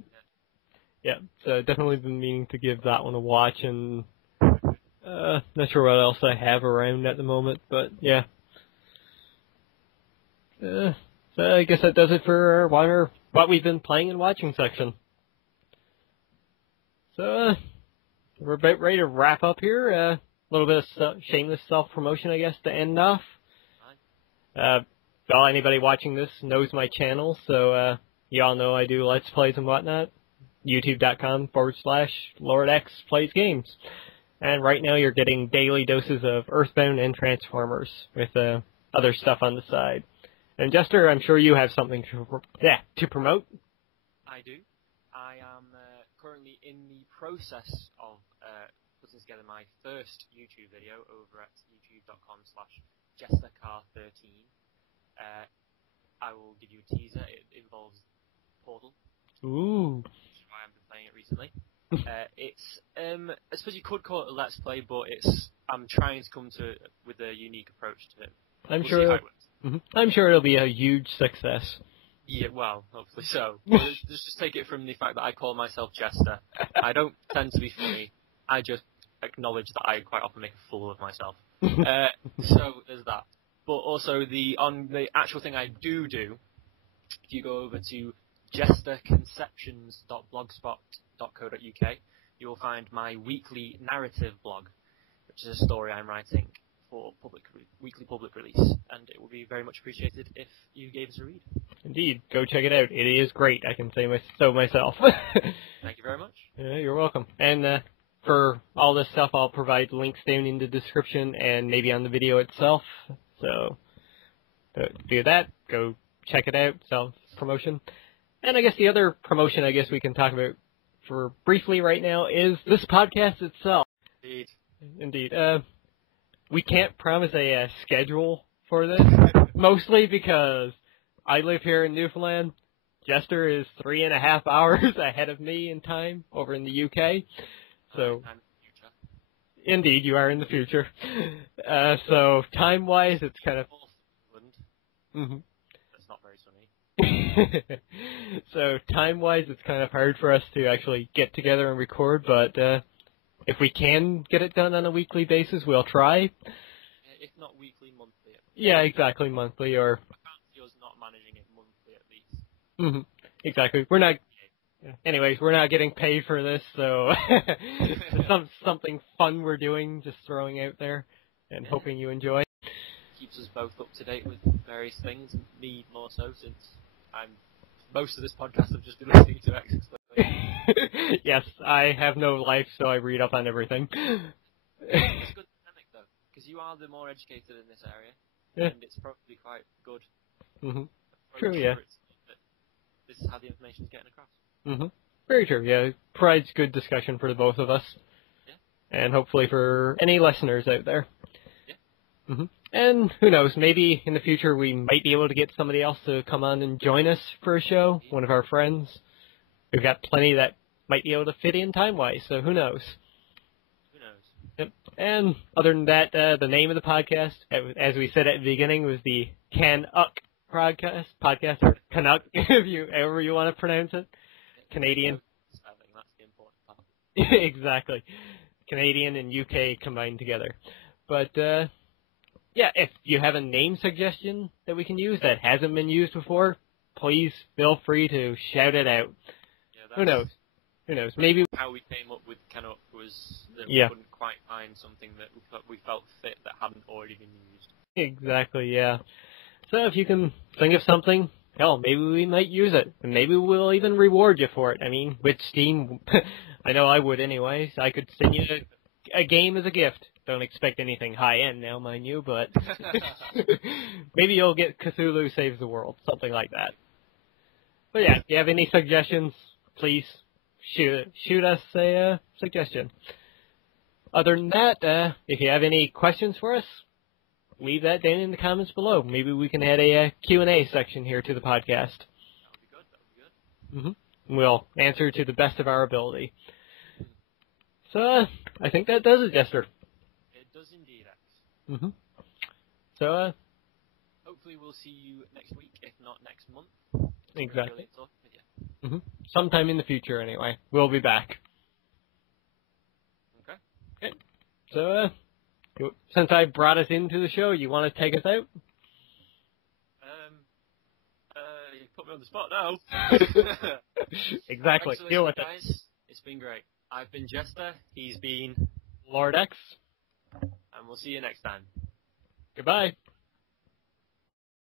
Yeah. So definitely been meaning to give that one a watch, and not sure what else I have around at the moment, but yeah. So I guess that does it for our what we've been playing and watching section. So we're about ready to wrap up here. A little bit of shameless self-promotion, I guess, to end off. Well, anybody watching this knows my channel, so you all know I do Let's Plays and whatnot. YouTube.com/LordX Plays Games. And right now you're getting daily doses of Earthbound and Transformers with other stuff on the side. And Jester, I'm sure you have something to promote. I do. I am currently in the process of putting together my first YouTube video over at youtube.com/JesterCarr13. I will give you a teaser. It involves Portal. Ooh. Which is why I've been playing it recently. It's I suppose you could call it a Let's Play, but I'm trying to come to it with a unique approach to it. I'm We'll sure. see how it works. I'm sure it'll be a huge success. Yeah, well, hopefully so. Let's just take it from the fact that I call myself Jester. I don't tend to be funny. I just acknowledge that I quite often make a fool of myself. So there's that. But also the actual thing I do, if you go over to jesterconceptions.blogspot.co.uk, you will find my weekly narrative blog, which is a story I'm writing for weekly public release, and it would be very much appreciated if you gave us a read. Indeed, go check it out. It is great. I can say so myself. Thank you very much. Yeah, you're welcome. And for all this stuff, I'll provide links down in the description and maybe on the video itself. So do that. Go check it out. Self-promotion. And I guess the other promotion I guess we can talk about for briefly right now is this podcast itself. Indeed. We can't promise a schedule for this, mostly because I live here in Newfoundland. Jester is 3.5 hours ahead of me in time over in the UK. So, I'm in the future. Indeed, you are in the future. So, time-wise, it's kind of... England. Mm-hmm. That's not very sunny. So time-wise, it's kind of hard for us to actually get together and record, but if we can get it done on a weekly basis, we'll try. If not weekly, monthly. Yeah, exactly, monthly or... I can't see us not managing it monthly at least. Mm-hmm. Exactly. We're not... Anyways, we're not getting paid for this, so it's something fun we're doing, just throwing out there, and hoping you enjoy. Keeps us both up to date with various things, me more so, since most of this podcast I've just been listening to X Explain. Yes, I have no life, so I read up on everything. It's a good dynamic though, because you are the more educated in this area, Yeah. and it's probably quite good. Mm-hmm. Approach True, yeah. for it, that this is how the information's getting across. Mm-hmm. Very true, yeah. It provides good discussion for the both of us. Yeah. And hopefully for any listeners out there. Yeah. Mm-hmm. And who knows, maybe in the future we might be able to get somebody else to come on and join us for a show, one of our friends. We've got plenty that might be able to fit in time-wise, so who knows. Who knows? Yep. And other than that, the name of the podcast, as we said at the beginning, was the CanUK podcast, or CanUK, however you want to pronounce it. Canadian. Spelling, that's the important part. Exactly. Canadian and UK combined together. But, yeah, if you have a name suggestion that we can use that hasn't been used before, please feel free to shout it out. Yeah, Who knows? Who knows? Maybe how we came up with CanUK was that yeah. we couldn't quite find something that we felt fit that hadn't already been used. Exactly, yeah. So if you can think of something, hell, maybe we might use it, and maybe we'll even reward you for it. I mean, with Steam, I know I would anyways. I could send you a game as a gift. Don't expect anything high-end now, mind you, but maybe you'll get Cthulhu Saves the World, something like that. But yeah, if you have any suggestions, please shoot us a suggestion. Other than that, if you have any questions for us, leave that down in the comments below. Maybe we can add a Q&A section here to the podcast. That would be good, that would be good. Mm-hmm. We'll answer to the best of our ability. So, I think that does it, Jester. It does indeed, X. Mm-hmm. So, hopefully we'll see you next week, if not next month. Exactly. Talking with you. Mm-hmm. Sometime in the future, anyway. We'll be back. Okay. Okay. So, since I brought us into the show, you want to take us out? You put me on the spot now. Exactly. Deal with it. Guys. It's been great. I've been Jester. He's been LordX. And we'll see you next time. Goodbye.